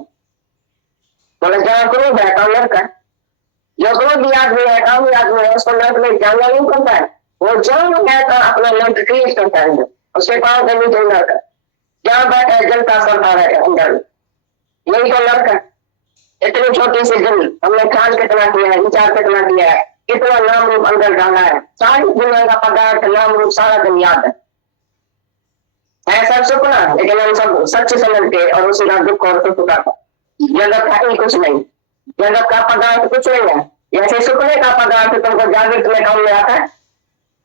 बोला जहाँ क्रोध है काम नर्क है, जो क्रोधी आदमी है, कामी आदमी है, उसको नर्क में जाना नहीं पड़ता है। वो जहाँ बैठा अपना नर्क क्रिएट करता है, उसके पास कभी जो नर्क है, जहाँ बैठा है जलता सड़ता है अंदर, यही तो नर्क है। इतनी छोटी सी दिल हमने ख्याल कितना किया है, विचार कितना किया है, कितना नाम रूप अंदर डाला है, सारी दुनिया का पदार्थ नाम रूप सारा दिन याद है सब सुपना, लेकिन हम सब सच समझ के और उसी का दुख और सुख का जगत है ही कुछ नहीं, जगत का पदार्थ कुछ नहीं है। जैसे सुपने का पदार्थ तुमको जागृत में काम में आता है,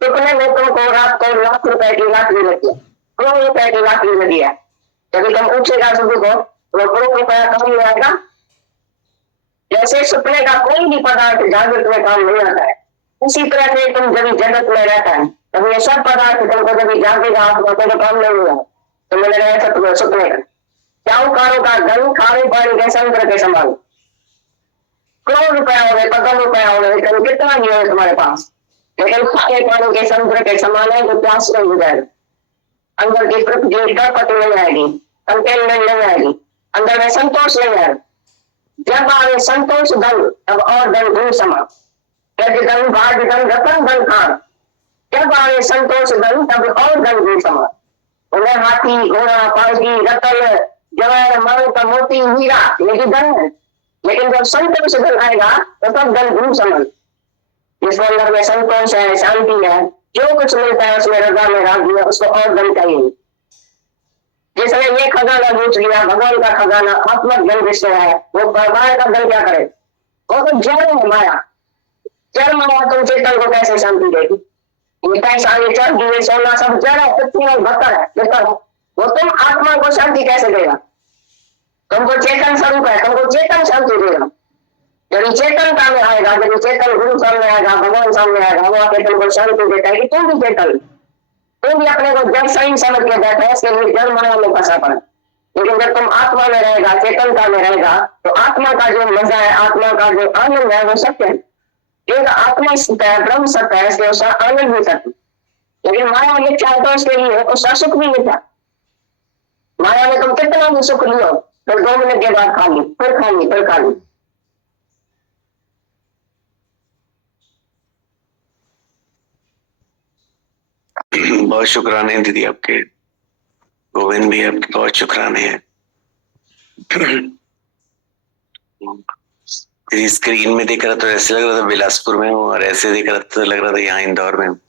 सुपने में तुमको रात को लाख रुपए की लॉटरी लगी है, करोड़ रुपए की लॉटरी लगी है, जब तुम उठेगा सुबह को वो करोड़ रुपया काम में आएगा। जैसे सुपने का कोई भी पदार्थ जागृत में काम नहीं आता है, उसी तरह से तुम जब जगत में रहता है तब ये सब पदार्थ तुमको जब जागेगा तो काम नहीं हुआ। तो मैंने रहा सुपने का चाहूकारों का धन खाने पानी के संग्रह के समान, करोड़ रुपया हो गए, 15 रुपया हो गए, कभी कितना नहीं है तुम्हारे पास, लेकिन खाने पानी के संग्रह के समान है, तो प्यास नहीं हो जाएगा, अंदर की प्रकृति पति नहीं आएगी, कंटेनमेंट नहीं आएगी, अंदर में संतोष नहीं आएगा। जब आए संतोष धन तब और धन धूल समा, धन भाग्य धन रतन धन खान, जब आए संतोष धन तब और धन धूल समा। उन्हें हाथी घोड़ा पालकी रतन जवाहर मांग मोती हीरा ये भी धन है, लेकिन जब संतोष धन आएगा तो तब धन धूल समा। जिस अंदर में संतोष है, शांति है, जो कुछ मिलता है उसमें रजा में राग दिया, उसको और धन चाहिए। जिसने ये खजाना लूट लिया, भगवान का खजाना आत्मक धन विषय है, वो माया का धन क्या करे? वो तो जड़ है माया, जड़ माया तुम चेतन को कैसे शांति देगी? ये पैसा ये चल ये सोना सब जड़ है, पृथ्वी में भत्तर है, वो तुम आत्मा को शांति कैसे देगा? तुमको चेतन स्वरूप है, तुमको चेतन शांति देगा। जब चेतनता में आएगा, जब चेतन गुरु सामने आएगा, भगवान सामने आएगा, वो आके तुमको शांति देता है कि तुम भी चेतन, तुम भी अपने को जड़ सही समझ के बैठे है, इसके लिए जड़ माया में फंसा पड़ा। लेकिन जब तुम आत्मा में रहेगा, चेतनता में रहेगा, तो आत्मा का जो मजा है, आत्मा का जो आनंद है वो सत्य है। एक आत्मा सत्य है, ब्रह्म सत्य है, इसलिए उसका आनंद भी सत्य। लेकिन माया मिथ्या है तो उसके लिए उसका सुख भी मिथ्या। माया में तुम कितना भी सुख लियो, फिर 2 मिनट के बाद खा ली, फिर खा ली, फिर खा ली। बहुत शुक्राने दीदी आपके, गोविंद भी आपके बहुत शुक्राने हैं। स्क्रीन में देख रहा तो ऐसे लग रहा था बिलासपुर में हूँ, और ऐसे देख रहा तो लग रहा था यहाँ इंदौर में हूँ।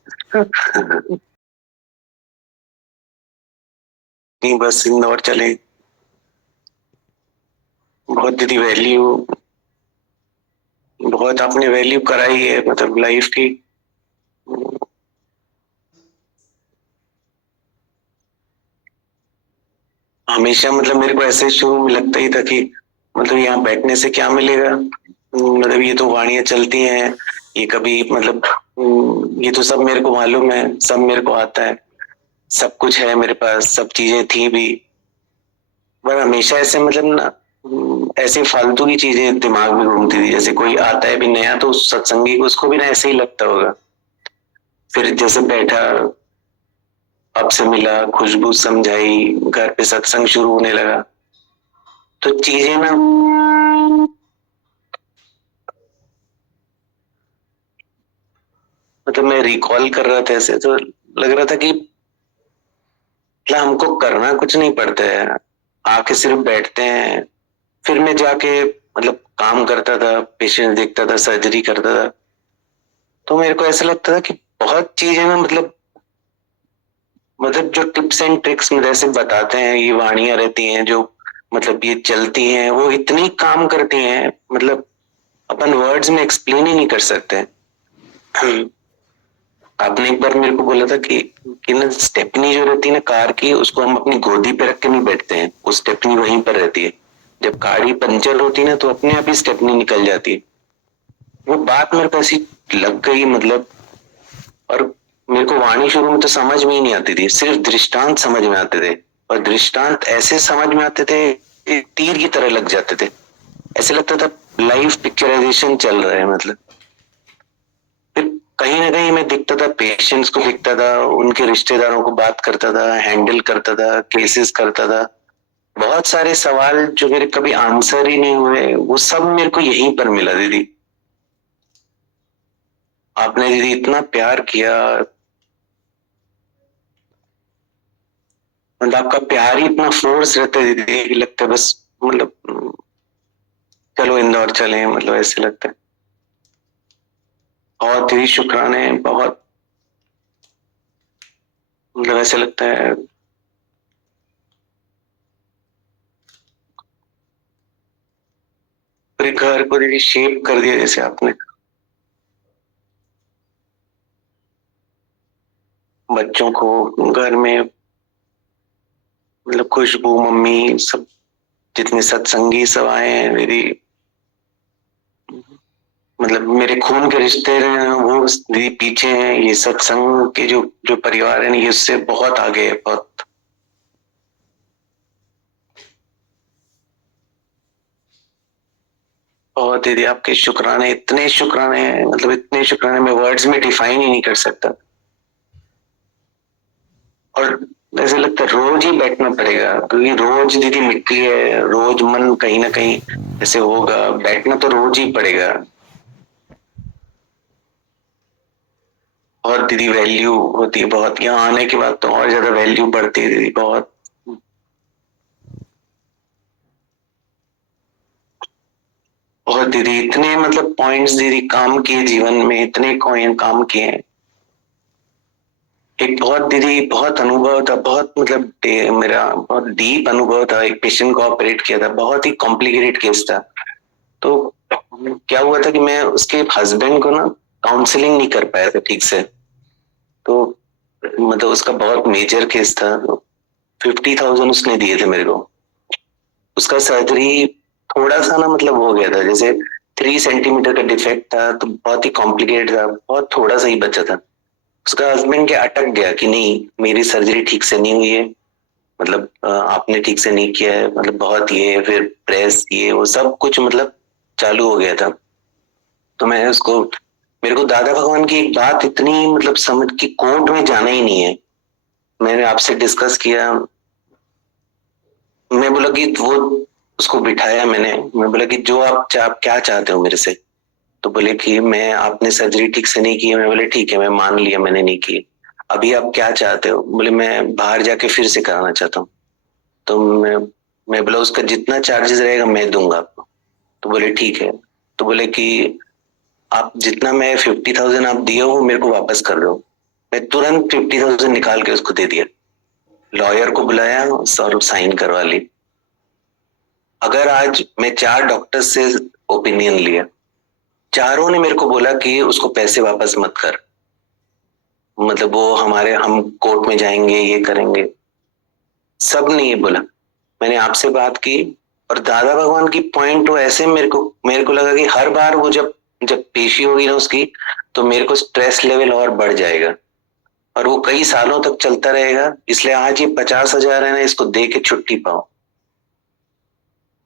नहीं बस इंदौर चले। बहुत दीदी वैल्यू, बहुत आपने वैल्यू कराई है, मतलब लाइफ की। हमेशा मतलब मेरे को ऐसे शुरू में लगता ही था कि मतलब यहाँ बैठने से क्या मिलेगा, मतलब ये तो वाणियां चलती हैं, ये कभी मतलब ये तो सब मेरे को मालूम है, सब मेरे को आता है, सब कुछ है मेरे पास, सब चीजें थी भी, पर हमेशा ऐसे मतलब ना ऐसी फालतू की चीजें दिमाग में घूमती थी। जैसे कोई आता है भी नया तो सत्संगी को उसको भी ना ऐसे ही लगता होगा। फिर जैसे बैठा आपसे मिला, खुशबू समझाई, घर पे सत्संग शुरू होने लगा, तो चीजें ना मतलब मैं रिकॉल कर रहा था ऐसे, तो लग रहा था कि मतलब हमको करना कुछ नहीं पड़ता है, आके सिर्फ बैठते हैं। फिर मैं जाके मतलब काम करता था, पेशेंट देखता था, सर्जरी करता था, तो मेरे को ऐसा लगता था कि बहुत चीजें ना मतलब जो टिप्स एंड ट्रिक्स में जैसे बताते हैं, ये वाणियां रहती हैं जो मतलब ये चलती हैं, वो इतनी काम करती हैं, मतलब अपन वर्ड्स में एक्सप्लेन ही नहीं कर सकते। आपने एक बार मेरे को बोला था कि ना स्टेपनी जो रहती है ना कार की, उसको हम अपनी गोदी पे रख के नहीं बैठते हैं, वो स्टेपनी वहीं पर रहती है। जब गाड़ी पंचर होती है ना तो अपने आप ही स्टेपनी निकल जाती है। वो बात मेरे को ऐसी लग गई मतलब, और मेरे को वाणी शुरू में तो समझ में ही नहीं आती थी, सिर्फ दृष्टांत समझ में आते थे, और दृष्टांत ऐसे समझ में आते थे, तीर की तरह लग जाते थे। ऐसे लगता था लाइव पिक्चराइजेशन चल रहा है। मतलब फिर कहीं ना कहीं मैं दिखता था, पेशेंट्स को दिखता था, उनके रिश्तेदारों को बात करता था, हैंडल करता था, केसेस करता था। बहुत सारे सवाल जो मेरे कभी आंसर ही नहीं हुए, वो सब मेरे को यहीं पर मिला। दीदी, आपने दीदी इतना प्यार किया, मतलब आपका प्यार ही इतना फोर्स रहता है दीदी कि लगता है बस मतलब चलो इंदौर चलें, मतलब ऐसे लगता है। बहुत दीदी शुक्राने, बहुत मतलब ऐसे लगता है पूरे घर को दीदी शेप कर दिया जैसे आपने। बच्चों को घर में मतलब खुशबू, मम्मी, सब जितने सत्संगी सब आए हैं दीदी, मतलब मेरे खून के रिश्ते हैं वो दीदी पीछे हैं। ये सत्संग के जो जो परिवार है ना, ये उससे बहुत आगे है, बहुत। बहुत दीदी आपके शुक्राने, इतने शुक्राने हैं, मतलब इतने शुक्राने मैं वर्ड्स में डिफाइन ही नहीं कर सकता। और ऐसे लगता है रोज ही बैठना पड़ेगा, क्योंकि रोज दीदी मिट्टी है, रोज मन कहीं ना कहीं ऐसे होगा, बैठना तो रोज ही पड़ेगा। और दीदी वैल्यू होती है बहुत, यहाँ आने के बाद तो और ज्यादा वैल्यू बढ़ती है दीदी, बहुत। और दीदी इतने मतलब पॉइंट्स दीदी काम किए जीवन में, इतने काम किए। एक बहुत दीदी बहुत अनुभव था, बहुत मतलब मेरा बहुत डीप अनुभव था। एक पेशेंट को ऑपरेट किया था, बहुत ही कॉम्प्लिकेटेड केस था। तो क्या हुआ था कि मैं उसके हस्बैंड को ना काउंसलिंग नहीं कर पाया था ठीक से। तो मतलब उसका बहुत मेजर केस था। 50,000 उसने दिए थे मेरे को। उसका सर्जरी थोड़ा सा ना मतलब हो गया था, जैसे 3 सेंटीमीटर का डिफेक्ट था, तो बहुत ही कॉम्प्लिकेटेड था, बहुत थोड़ा सा ही बचा था। उसका हस्बैंड क्या अटक गया कि नहीं मेरी सर्जरी ठीक से नहीं हुई है, मतलब आपने ठीक से नहीं किया है, मतलब बहुत ये फिर प्रेस ये वो सब कुछ मतलब चालू हो गया था। तो मैं उसको, मेरे को दादा भगवान की एक बात इतनी मतलब समझ की, कोर्ट में जाना ही नहीं है। मैंने आपसे डिस्कस किया, मैं बोला कि वो, उसको बिठाया मैंने, मैं बोला कि जो आप क्या चाहते हो मेरे से। तो बोले कि मैं, आपने सर्जरी ठीक से नहीं की है। मैं बोले ठीक है, मैं मान लिया मैंने नहीं की, अभी आप क्या चाहते हो। बोले मैं बाहर जाके फिर से कराना चाहता हूँ। तो मैं बोला उसका जितना चार्जेस रहेगा मैं दूंगा आपको। तो बोले ठीक है। तो बोले कि आप जितना मैं 50,000 आप दिए हो मेरे को वापस कर दो। मैं तुरंत 50,000 निकाल के उसको दे दिया, लॉयर को बुलाया और साइन करवा ली। अगर आज मैं 4 डॉक्टर से ओपिनियन लिया, चारों ने मेरे को बोला कि उसको पैसे वापस मत कर, मतलब वो हम कोर्ट में जाएंगे, ये करेंगे। सब ने ये बोला। मैंने आपसे बात की, और दादा भगवान की पॉइंट वो ऐसे मेरे को लगा कि हर बार वो जब जब पेशी होगी ना उसकी, तो मेरे को स्ट्रेस लेवल और बढ़ जाएगा, और वो कई सालों तक चलता रहेगा। इसलिए आज ये 50,000 है ना, इसको दे के छुट्टी पाओ।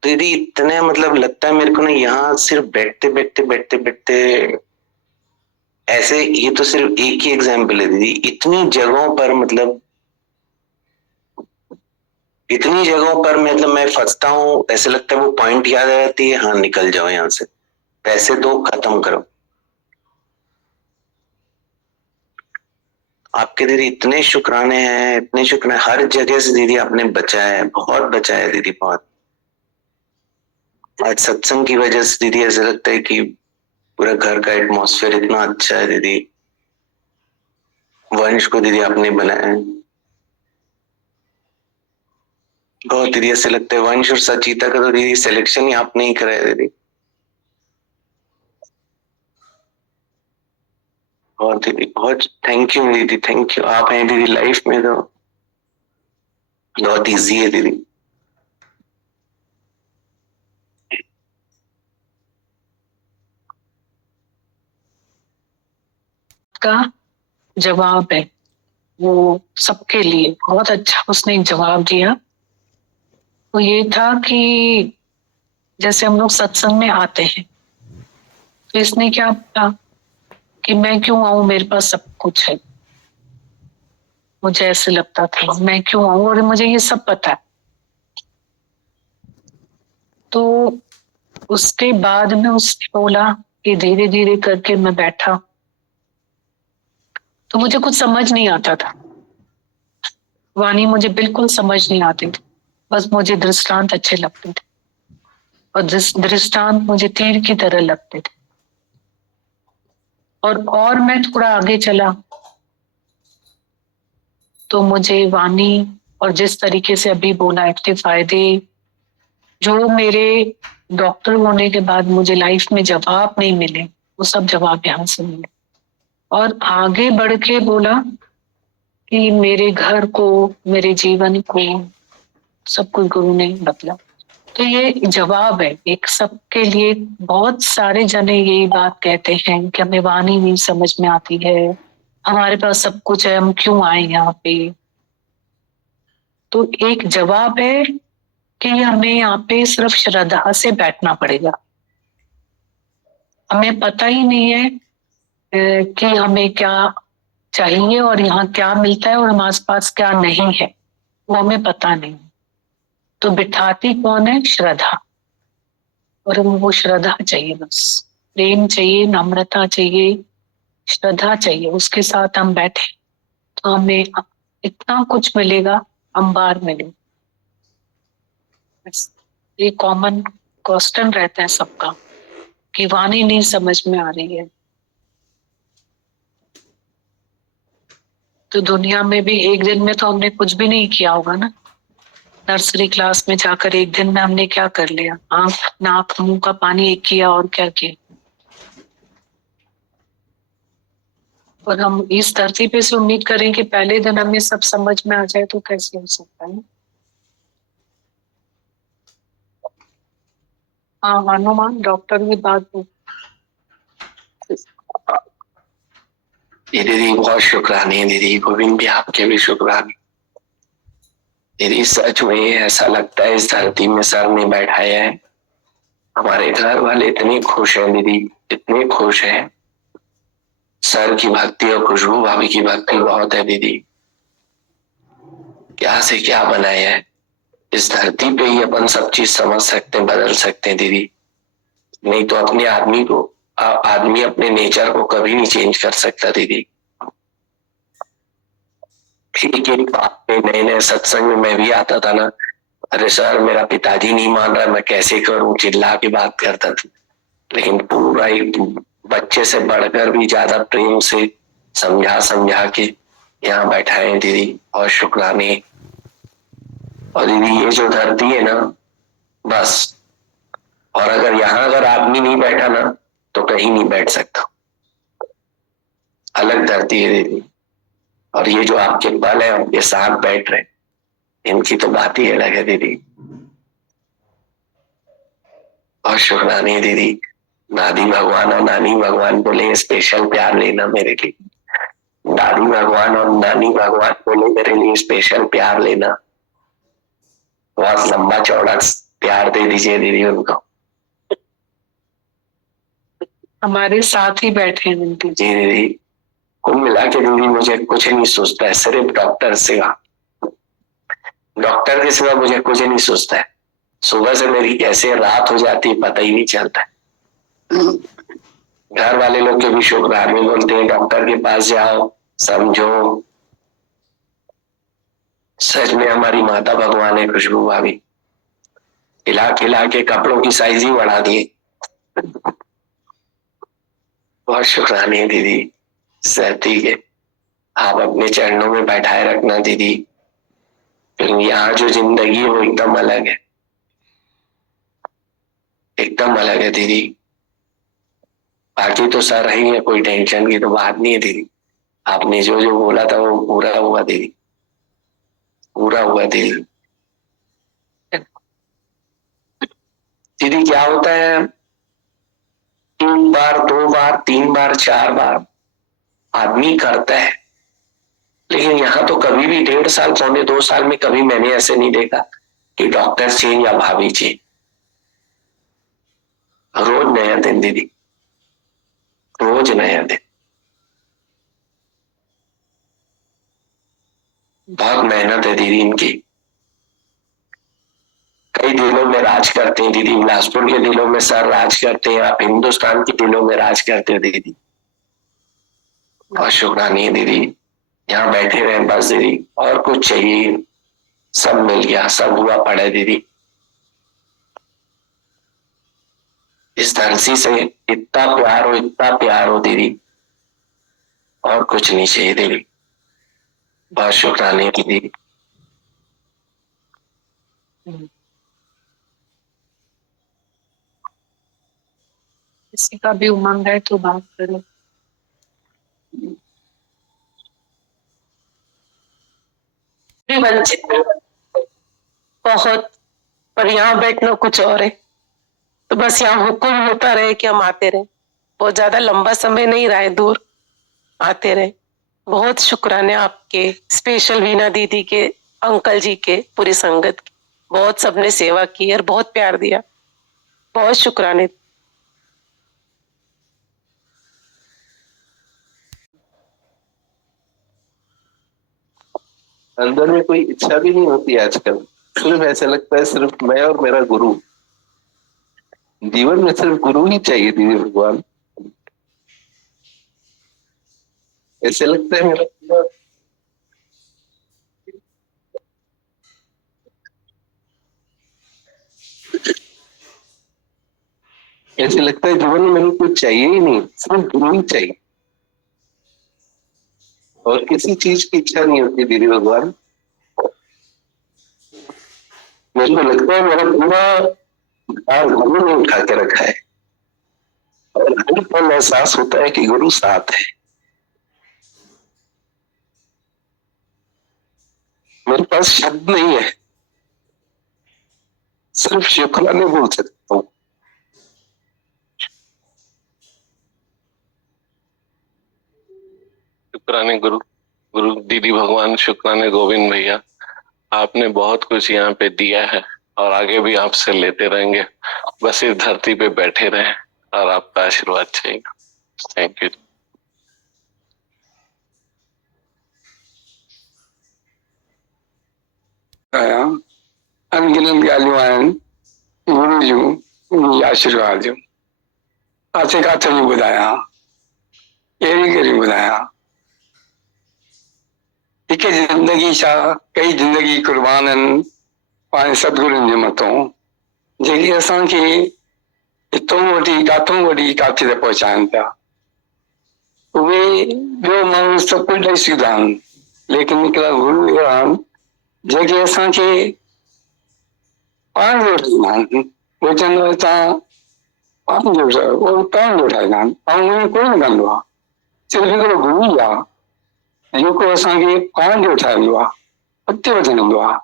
तो दीदी इतने मतलब लगता है मेरे को ना, यहाँ सिर्फ बैठते बैठते बैठते बैठते ऐसे, ये तो सिर्फ एक ही एग्जाम्पल है दीदी, इतनी जगहों पर मतलब इतनी जगहों पर मतलब मैं फंसता हूँ, ऐसे लगता है वो पॉइंट याद आ जाती है, हाँ निकल जाओ यहाँ से, पैसे दो खत्म करो। आपके दीदी इतने शुक्राने हैं, इतने शुक्राने, हर जगह से दीदी आपने बचाया है, बहुत बचाया है दीदी, बहुत। आज सत्संग की वजह से दीदी ऐसा लगता है कि पूरा घर का एटमॉस्फेयर इतना अच्छा है दीदी। वंश को दीदी आपने बनाया है बहुत दीदी, ऐसे लगता है वंश और सचिता का तो दीदी सिलेक्शन ही आपने ही कराया दीदी। बहुत दीदी, बहुत थैंक यू दीदी, थैंक यू। आप हैं दीदी लाइफ में तो बहुत इजी है दीदी। का जवाब है वो सबके लिए बहुत अच्छा उसने एक जवाब दिया। वो ये था कि जैसे हम लोग सत्संग में आते हैं तो इसने क्या बोला कि मैं क्यों आऊं, मेरे पास सब कुछ है। मुझे ऐसे लगता था मैं क्यों आऊं, और मुझे ये सब पता है। तो उसके बाद में उसने बोला कि धीरे धीरे करके मैं बैठा तो मुझे कुछ समझ नहीं आता था, वाणी मुझे बिल्कुल समझ नहीं आती थी, बस मुझे दृष्टांत अच्छे लगते थे और दृष्टांत मुझे तीर की तरह लगते थे। और मैं थोड़ा आगे चला तो मुझे वाणी और जिस तरीके से अभी बोला एक्टिव फायदे, जो मेरे डॉक्टर होने के बाद मुझे लाइफ में जवाब नहीं मिले, वो सब जवाब यहाँ से मिले। और आगे बढ़ के बोला कि मेरे घर को, मेरे जीवन को सब कुछ गुरु ने बदला। तो ये जवाब है एक सबके लिए। बहुत सारे जने यही बात कहते हैं कि हमें वाणी नहीं समझ में आती है, हमारे पास सब कुछ है, हम क्यों आए यहाँ पे। तो एक जवाब है कि हमें यहाँ पे सिर्फ श्रद्धा से बैठना पड़ेगा। हमें पता ही नहीं है कि हमें क्या चाहिए और यहाँ क्या मिलता है और हमारे पास क्या नहीं है, वो हमें पता नहीं। तो बिठाती कौन है? श्रद्धा। और हमें वो श्रद्धा चाहिए, बस प्रेम चाहिए, नम्रता चाहिए, श्रद्धा चाहिए, उसके साथ हम बैठे तो हमें इतना कुछ मिलेगा, अंबार मिलेगा। ये कॉमन क्वेश्चन रहता है सबका कि वाणी नहीं समझ में आ रही है। तो दुनिया में भी एक दिन में तो हमने कुछ भी नहीं किया होगा ना। नर्सरी क्लास में जाकर एक दिन में हमने क्या कर लिया? आंख नाक मुंह का पानी एक किया और क्या किया। और हम इस धरती पे से उम्मीद करें कि पहले दिन हमें सब समझ में आ जाए, तो कैसे हो सकता है? हाँ हनुमान डॉक्टर की बात हो। दीदी बहुत शुक्राने दीदी, गोविंद भी आपके भी शुक्राने दीदी। सच में ऐसा लगता है इस धरती में सर ने बैठाया है। हमारे घर वाले इतने खुश हैं दीदी, इतने खुश हैं। सर की भक्ति और खुशबू भाभी की भक्ति बहुत है दीदी। क्या से क्या बनाया है, इस धरती पे ही अपन सब चीज समझ सकते हैं, बदल सकते हैं दीदी। नहीं तो अपने आदमी अपने नेचर को कभी नहीं चेंज कर सकता दीदी। एक बात में नए नए सत्संग में मैं भी आता था ना, अरे सर मेरा पिताजी नहीं मान रहा, मैं कैसे करूं, चिल्ला के बात करता था। लेकिन पूरा एक बच्चे से बढ़कर भी ज्यादा प्रेम से समझा समझा के यहाँ बैठाए दीदी, और शुक्राने। और दीदी ये जो धरती है ना, बस, और अगर यहाँ अगर आदमी नहीं बैठा ना तो कहीं नहीं बैठ सकता। अलग धरती है दीदी। और ये जो आपके बल है, उनके साथ बैठ रहे, इनकी तो बात ही अलग है दीदी। और शुक्राने दीदी। दादी भगवान और नानी भगवान बोले स्पेशल प्यार लेना मेरे लिए। दादी भगवान और नानी भगवान बोले मेरे लिए स्पेशल प्यार लेना। बहुत लंबा चौड़ा प्यार दे दीजिए दीदी उनको। हमारे साथ ही बैठे हैं दीदी। जी दीदी, कुल मिला के दीदी मुझे कुछ नहीं सोचता है, सिर्फ डॉक्टर से डॉक्टर के सिवा मुझे कुछ नहीं सोचता है। सुबह से मेरी कैसे रात हो जाती है पता ही नहीं चलता है। घर वाले लोग के भी शुक्राने बोलते हैं, डॉक्टर के पास जाओ, समझो। सच में हमारी माता भगवान है खुशबू भाभी, खिला खिला के कपड़ों की साइज ही बढ़ा दिए। बहुत शुक्राने हैं दीदी, सहती के आप अपने चरणों में बैठाए रखना दीदी। यहाँ जो जिंदगी है वो एकदम अलग है, एकदम अलग है दीदी। बाकी तो सर रही है, कोई टेंशन की तो बात नहीं है दीदी। आपने जो जो बोला था वो पूरा हुआ दीदी, पूरा हुआ दीदी। दीदी क्या होता है, 1 बार 2 बार 3 बार 4 बार आदमी करता है, लेकिन यहाँ तो कभी भी 1.5 साल 1.25 साल में कभी मैंने ऐसे नहीं देखा कि डॉक्टर चेंज या भाभी चेंज। रोज नया दिन दीदी, रोज नया दिन। बहुत मेहनत है दीदी इनकी। कई दिलों में राज करते हैं दीदी, बिलासपुर के दिलों में सर राज करते हैं, आप हिंदुस्तान के दिलों में राज करते हो दीदी। बहुत शुक्रानी है दीदी, यहाँ बैठे रहे बस दीदी, और कुछ चाहिए। सब मिल गया, सब हुआ पड़ा है दीदी। इस धरती से इतना प्यार हो, इतना प्यार हो दीदी, और कुछ नहीं चाहिए दीदी। बहुत शुक्रानी दीदी। किसी का भी उमंग है तो बात करो। वंचित बहुत, पर यहाँ बैठना कुछ और है। तो बस यहाँ हुक्म होता रहे कि हम आते रहे, बहुत ज्यादा लंबा समय नहीं रहा है, दूर आते रहे। बहुत शुक्राने आपके, स्पेशल वीना दीदी के, अंकल जी के, पूरी संगत की। बहुत सबने सेवा की और बहुत प्यार दिया, बहुत शुक्राने। अंदर में कोई इच्छा भी नहीं होती आजकल, सिर्फ ऐसा लगता है सिर्फ मैं और मेरा गुरु। जीवन में सिर्फ गुरु ही चाहिए दीदी भगवान, ऐसे लगता है मेरा पूरा। ऐसे लगता है जीवन में मेरे को कुछ चाहिए ही नहीं, सिर्फ गुरु ही चाहिए, और किसी चीज की इच्छा नहीं होती दीदी भगवान। मेरे को लगता है मेरा पूरा गुरु ने उठा के रखा है, और हर पल एहसास होता है कि गुरु साथ है। मेरे पास शब्द नहीं है, सिर्फ शुक्राने बोल सकता हूँ। शुक्राने गुरु, गुरु दीदी भगवान, शुक्राने गोविंद भैया। आपने बहुत कुछ यहाँ पे दिया है और आगे भी आपसे लेते रहेंगे। बस इस धरती पे बैठे रहें और आपका आशीर्वाद चाहिए। Thank you. अनगिनत ॻाल्हियूं आहिनि, गुरु जूं आशीर्वाद जूं। किथे किथे जूं ॿुधायां, कहिड़ी कहिड़ी ॿुधायां। हिकु ज़िंदगी छा, कई ज़िंदगी कुर्बान आहिनि पंहिंजे सतगुरुनि जे मथां, जेके असांखे हितों वठी काथों वठी काथे ते पहुचाइनि पिया। उहे ॿियो माण्हू सभु कुझु ॾेई सघंदा आहिनि, लेकिन हिकिड़ा गुरु अहिड़ा आहिनि जेके असांखे पाण जो ठाहींदा आहिनि। उहे चवंदो आहे तव्हां पाण जो उहो पाण जो ठाहींदा आहिनि, ऐं उहे कोई न कंदो आहे। सिर्फ़ु हिकिड़ो गुरु ई आहे जेको असांखे पाण जो ठाहींदो आहे, अॻिते वधंदो आहे।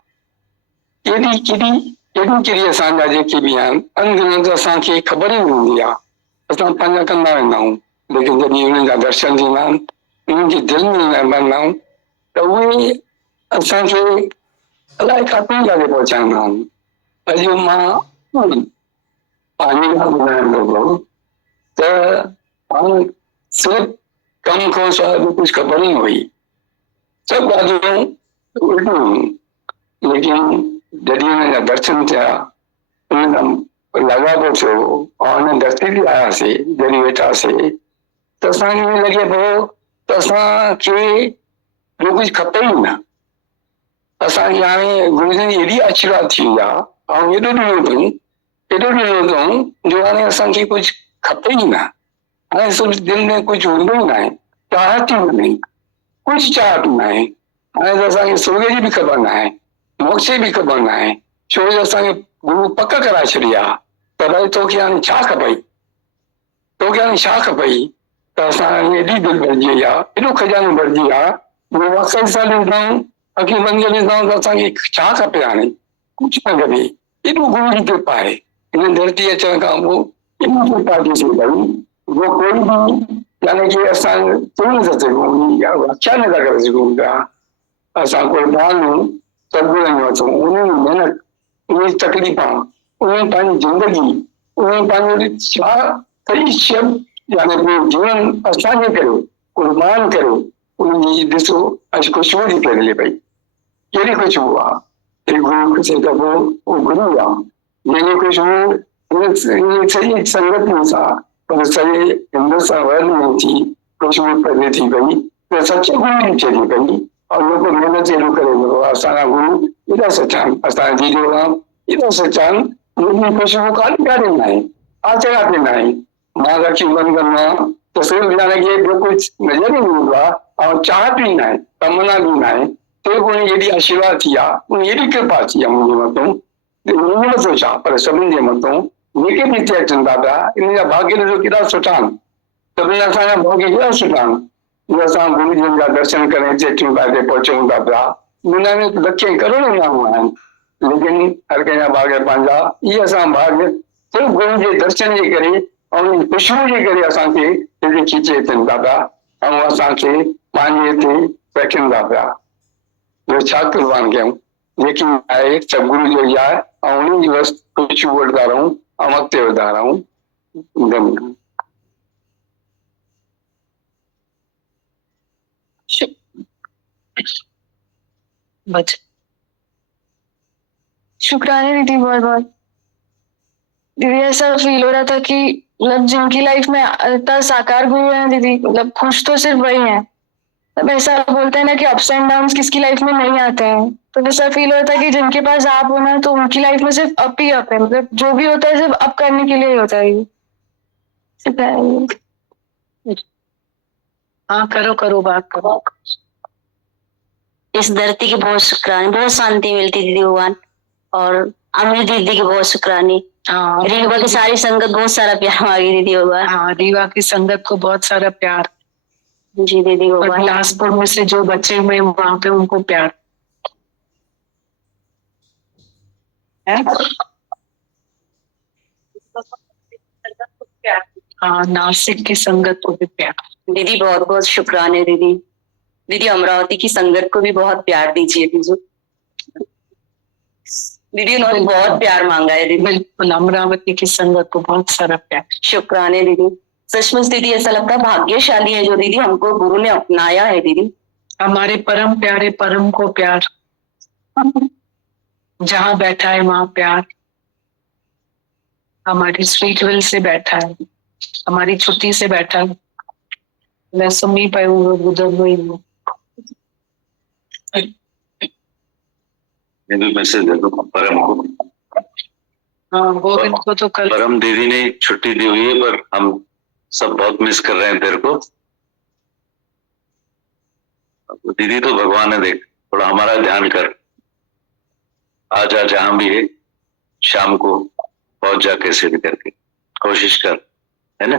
केॾी केॾी केॾी केॾी असांजा जेके बि आहिनि अनगिनत असांखे ख़बर ई न हूंदी आहे, असां पंहिंजा कंदा वेंदा आहियूं, लेकिन जॾहिं उन्हनि जा दर्शन थींदा आहिनि, उन्हनि जे दिलि में रहंदा आहियूं, त उहे असांखे अलाए काथे जाके पहुचाईंदा आहिनि। अॼु मां पंहिंजी ॻाल्हि ॿुधाइण लॻो त पाण सिर्फ़ु कम खां सवाइ कुझु ख़बर ई न हुई, सभु ॻाल्हियूं उल्टियूं हुयूं। लेकिन जॾहिं हुनजा दर्शन थिया उन लॻापो थियो और हुन धरती ते आयासीं जॾहिं वेठासीं त असांखे ईअं लॻे पियो त असांखे ॿियो कुझु खपे ई न। असांखे हाणे गुरुजन जी एॾी आशीर्वाद थी वई आहे ऐं एॾो ॾिनो अथऊं जो हाणे असांखे कुझु खपे ई न। हाणे सिर्फ़ु दिलि में कुझु हूंदो ई न आहे, चाहत ई न आहे, कुझु चाहत न आहे। हाणे त असांखे स्वर्ग जी बि ख़बर न आहे, मोक्ष जी बि ख़बर न आहे, छो जो असांखे गुरू पक कराए छॾी आहे त भई तोखे हाणे छा खपई, तोखे हाणे छा खपई। त असां एॾी दिलि भरिजी वई आहे, एॾो खजानो भरिजी वियो आहे, अखियूं बंदि करे ॾिसंदा त असांखे छा खपे हाणे, कुझु न खपे। एॾो गुरू जी कृपा आहे हिन धरती अचण खां पोइ, एॾी कृपा थी सघे भई जो कोई बि यानी कि असां चई नथा सघूं, व्याख्या नथा करे सघूं पिया। असां कुर्बान आहियूं सतगुरनि जो वचन, उन्हनि जी महिनत, उन्हनि जी तकलीफ़ां, उन्हनि पंहिंजी ज़िंदगी, उन्हनि पंहिंजो छा कई शब्द यानी जीवन असांजे करे कुर्बान करे उन्हनि जी ॾिसो अॼु खुशबू थी फैले पई। कहिड़ी खुशबू आहे, गुरू खे त पोइ गुरू आहे जंहिंजी खुशबू सॼी संगत में सां पर सॼे हिंदुस्तान वर्ल्ड में थी खुशबू फैले थी पई त सचे गुरू जी चढ़ी पई। और लोग महिनत एॾो करे पियो, असांजा गुरू एॾा सचा आहिनि, असांजा दीदी राम एॾा सचा आहिनि, उनजी खुशबू काॾे काॾे न आहे, आचे काथे न आहे। मां अखियूं बंदि कंदो आहियां त सिर्फ़ु यानी कि ॿियो कुझु नज़र ई न ईंदो आहे ऐं चाहत बि न आहे, तमन्ना बि न आहे। सिर्फ़ु उन एॾी आशीर्वाद थी आहे, उन एॾी कृपा थी आहे मुंहिंजे मथां, मुंहिंजे मथां छा पर सभिनि जे मथां जेके बि हिते अचनि था पिया इन जा भाग्य ॾिसो केॾा सुठा आहिनि, सभिनी असांजा भाग्य केॾा सुठा आहिनि जो असां गुरू जिनि जा दर्शन करे चेटियूं हिते पहुचूं था पिया। दुनिया में लखे करोड़ों माण्हू आहिनि, लेकिन हर कंहिंजा भाग्य पंहिंजा। इहे असां भाग्य सिर्फ़ु गुरू जे दर्शन जे करे ऐं खुशबू जे करे असांखे हिते खीचे अचनि था पिया ऐं असांखे पंहिंजे हिते रखनि था पिया। ॿियो छा कुर्बान कयूं, जेकी आहे सभु गुरू जो ई आहे ऐं उन्हनि जी बसि खुशबू वठंदा रहूं ऐं अॻिते वधंदा रहूं। धन्यवाद। बच शुक्राना दीदी, बहुत बहुत। दीदी ऐसा फील हो रहा था कि मतलब जिनकी लाइफ में इतना साकार गुरु है दीदी, मतलब खुश तो सिर्फ वही है। मतलब ऐसा बोलते हैं ना कि अप्स एंड डाउन किसकी लाइफ में नहीं आते हैं, तो ऐसा फील होता है कि जिनके पास आप होना है तो उनकी लाइफ में सिर्फ अप ही अप है, मतलब जो भी होता है सिर्फ अप करने के लिए ही होता है। हाँ करो करो बात करो। इस धरती के बहुत शुक्राने, बहुत शांति मिलती दीदी भगवान, और अम्मी दीदी की बहुत शुक्रानी। रीवा की सारी संगत बहुत सारा प्यार मांगी दीदी भगवान। हाँ रीवा की संगत को बहुत सारा प्यार जी दीदी भगवान। बिलासपुर में से जो बच्चे हुए वहां पे उनको प्यार है। हाँ नासिक की संगत को भी प्यार। दीदी बहुत बहुत शुक्राने दीदी। दीदी अमरावती की संगत को भी बहुत प्यार दीजिए दीदी। दीदी उन्होंने बहुत प्यार मांगा है दीदी। बिल्कुल अमरावती की संगत को बहुत सारा प्यार। शुक्राने दीदी। सचमुच दीदी ऐसा लगता है भाग्यशाली है जो दीदी हमको गुरु ने अपनाया है दीदी। हमारे परम प्यारे परम को प्यार, जहाँ बैठा है वहां प्यार, हमारी स्वीट विल से बैठा है, हमारी छुट्टी से बैठा है। मैं सुमी पाऊंगा गुजर हुई हूँ। मैसेज दे दो परम को। हाँ गोविंद को तो कल परम दीदी ने छुट्टी दी हुई है पर हम सब बहुत मिस कर रहे हैं तेरे को। दीदी तो भगवान है, देख थोड़ा हमारा ध्यान कर, आ जा जहां भी है, शाम को पहुंच जा कैसे भी करके, कोशिश कर, है ना।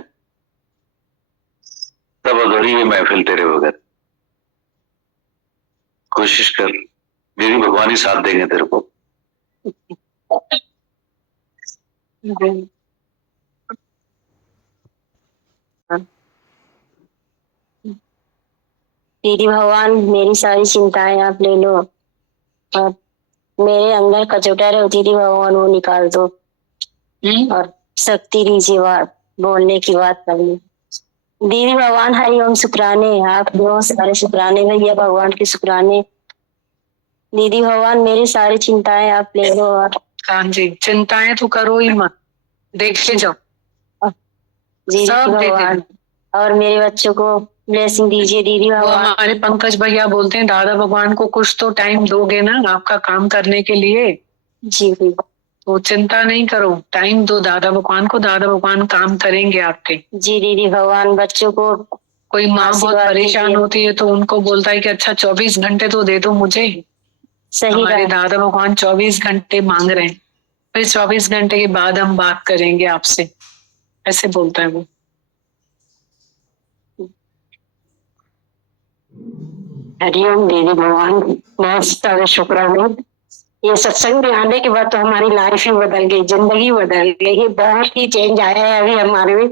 तब अधूरी है महफिल तेरे बगैर, कोशिश कर, दीदी भगवान ही साथ देंगे तेरे को। दीदी भगवान मेरी सारी चिंताएं आप ले लो और मेरे अंदर कचोटा रहे दीदी भगवान वो निकाल दो और शक्ति दीजिए बात बोलने की, बात करने। दीदी भगवान हरि ओम शुक्राने, आप बहुत सारे शुक्राने भैया भगवान के शुक्राने। दीदी भगवान मेरी सारी चिंताएं आप ले लो और हाँ जी, चिंताएं तो करो ही मत, देखते जाओ, जी सब दे भगवान देना। और मेरे बच्चों को ब्लेसिंग दीजिए दीदी वो भगवान। हमारे पंकज भैया बोलते हैं दादा भगवान को कुछ तो टाइम दोगे ना आपका काम करने के लिए, जी तो चिंता नहीं करो, टाइम दो दादा भगवान को, दादा भगवान काम करेंगे आपके। जी दीदी भगवान बच्चों को कोई माँ बहुत आशीर्वाद परेशान दीजिए। होती है तो उनको बोलता है कि अच्छा 24 घंटे तो दे दो मुझे, सही हमारे बात। दादा भगवान 24 घंटे मांग रहे हैं, फिर 24 घंटे के बाद हम बात करेंगे आपसे, ऐसे बोलता है वो। हरिओम दीदी भगवान, बहुत सारे शुक्राने। ये सत्संग में आने के बाद तो हमारी लाइफ ही बदल गई, जिंदगी बदल गई, बहुत ही चेंज आया है अभी हमारे में।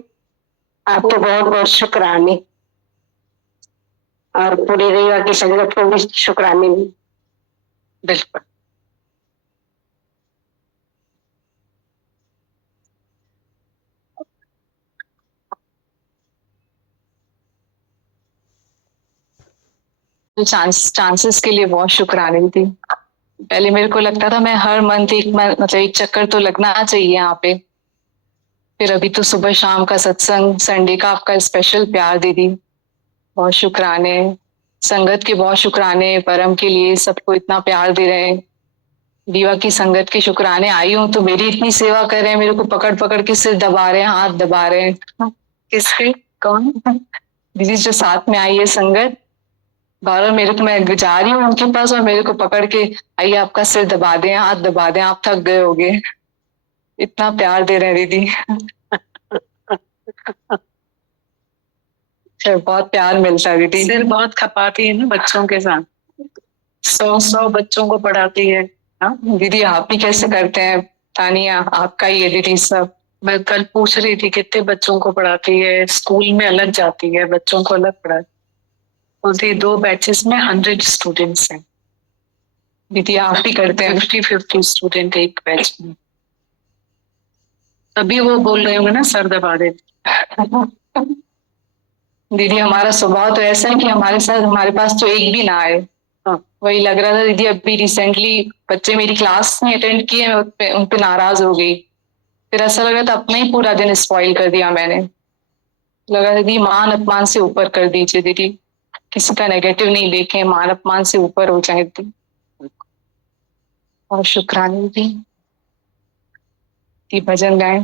आपको बहुत बहुत शुक्राने और पूरी रेवा की संगत को भी शुक्राने। बिल्कुल। चांसेस के लिए बहुत शुक्राने थी। पहले मेरे को लगता था मैं हर मंथ मतलब एक चक्कर तो लगना चाहिए यहाँ पे। फिर अभी तो सुबह शाम का सत्संग, संडे का आपका स्पेशल प्यार दीदी, बहुत शुक्राने। संगत के बहुत शुक्राने, परम के लिए सबको इतना प्यार दे रहे हैं। दीवा की संगत के शुक्राने आई हूँ तो मेरी इतनी सेवा कर रहे हैं, मेरे को पकड़ पकड़ के सिर दबा रहे हैं, हाथ दबा रहे हैं। किसके? कौन? दीदी जो साथ में आई है संगत, बार मेरे को, मैं जा रही हूँ उनके पास और मेरे को पकड़ के आइए आपका सिर दबा दें, हाथ दबा दें, आप थक गए होगे। इतना प्यार दे रहे हैं दीदी। बहुत प्यार मिलता है दीदी। सिर बहुत खपाती है ना बच्चों के साथ, 100 बच्चों को पढ़ाती है। हाँ दीदी, आप ही कैसे करते हैं? तानिया आपका ही है दीदी सब। मैं कल पूछ रही थी कितने बच्चों को पढ़ाती है, स्कूल में अलग जाती है, बच्चों को अलग पढ़ाती, बोलती 2 बैचेस में 100 स्टूडेंट्स हैं। दीदी आप ही करते हैं। 50 स्टूडेंट एक बैच में, तभी वो बोल रहे होंगे ना सर दबा दे। दीदी हमारा स्वभाव तो ऐसा है कि हमारे साथ, हमारे पास तो एक भी ना आए। हाँ, वही लग रहा था दीदी, अभी रिसेंटली बच्चे मेरी क्लास नहीं अटेंड किए, मैं उन पे नाराज हो गई। फिर ऐसा लग रहा था अपना ही पूरा दिन स्पॉइल कर दिया मैंने। लगा दीदी मान अपमान से ऊपर कर दीजिए दीदी, किसी का नेगेटिव नहीं देखें, मान अपमान से ऊपर हो जाए दीदी। और शुक्राने दीदी, भजन गाएं।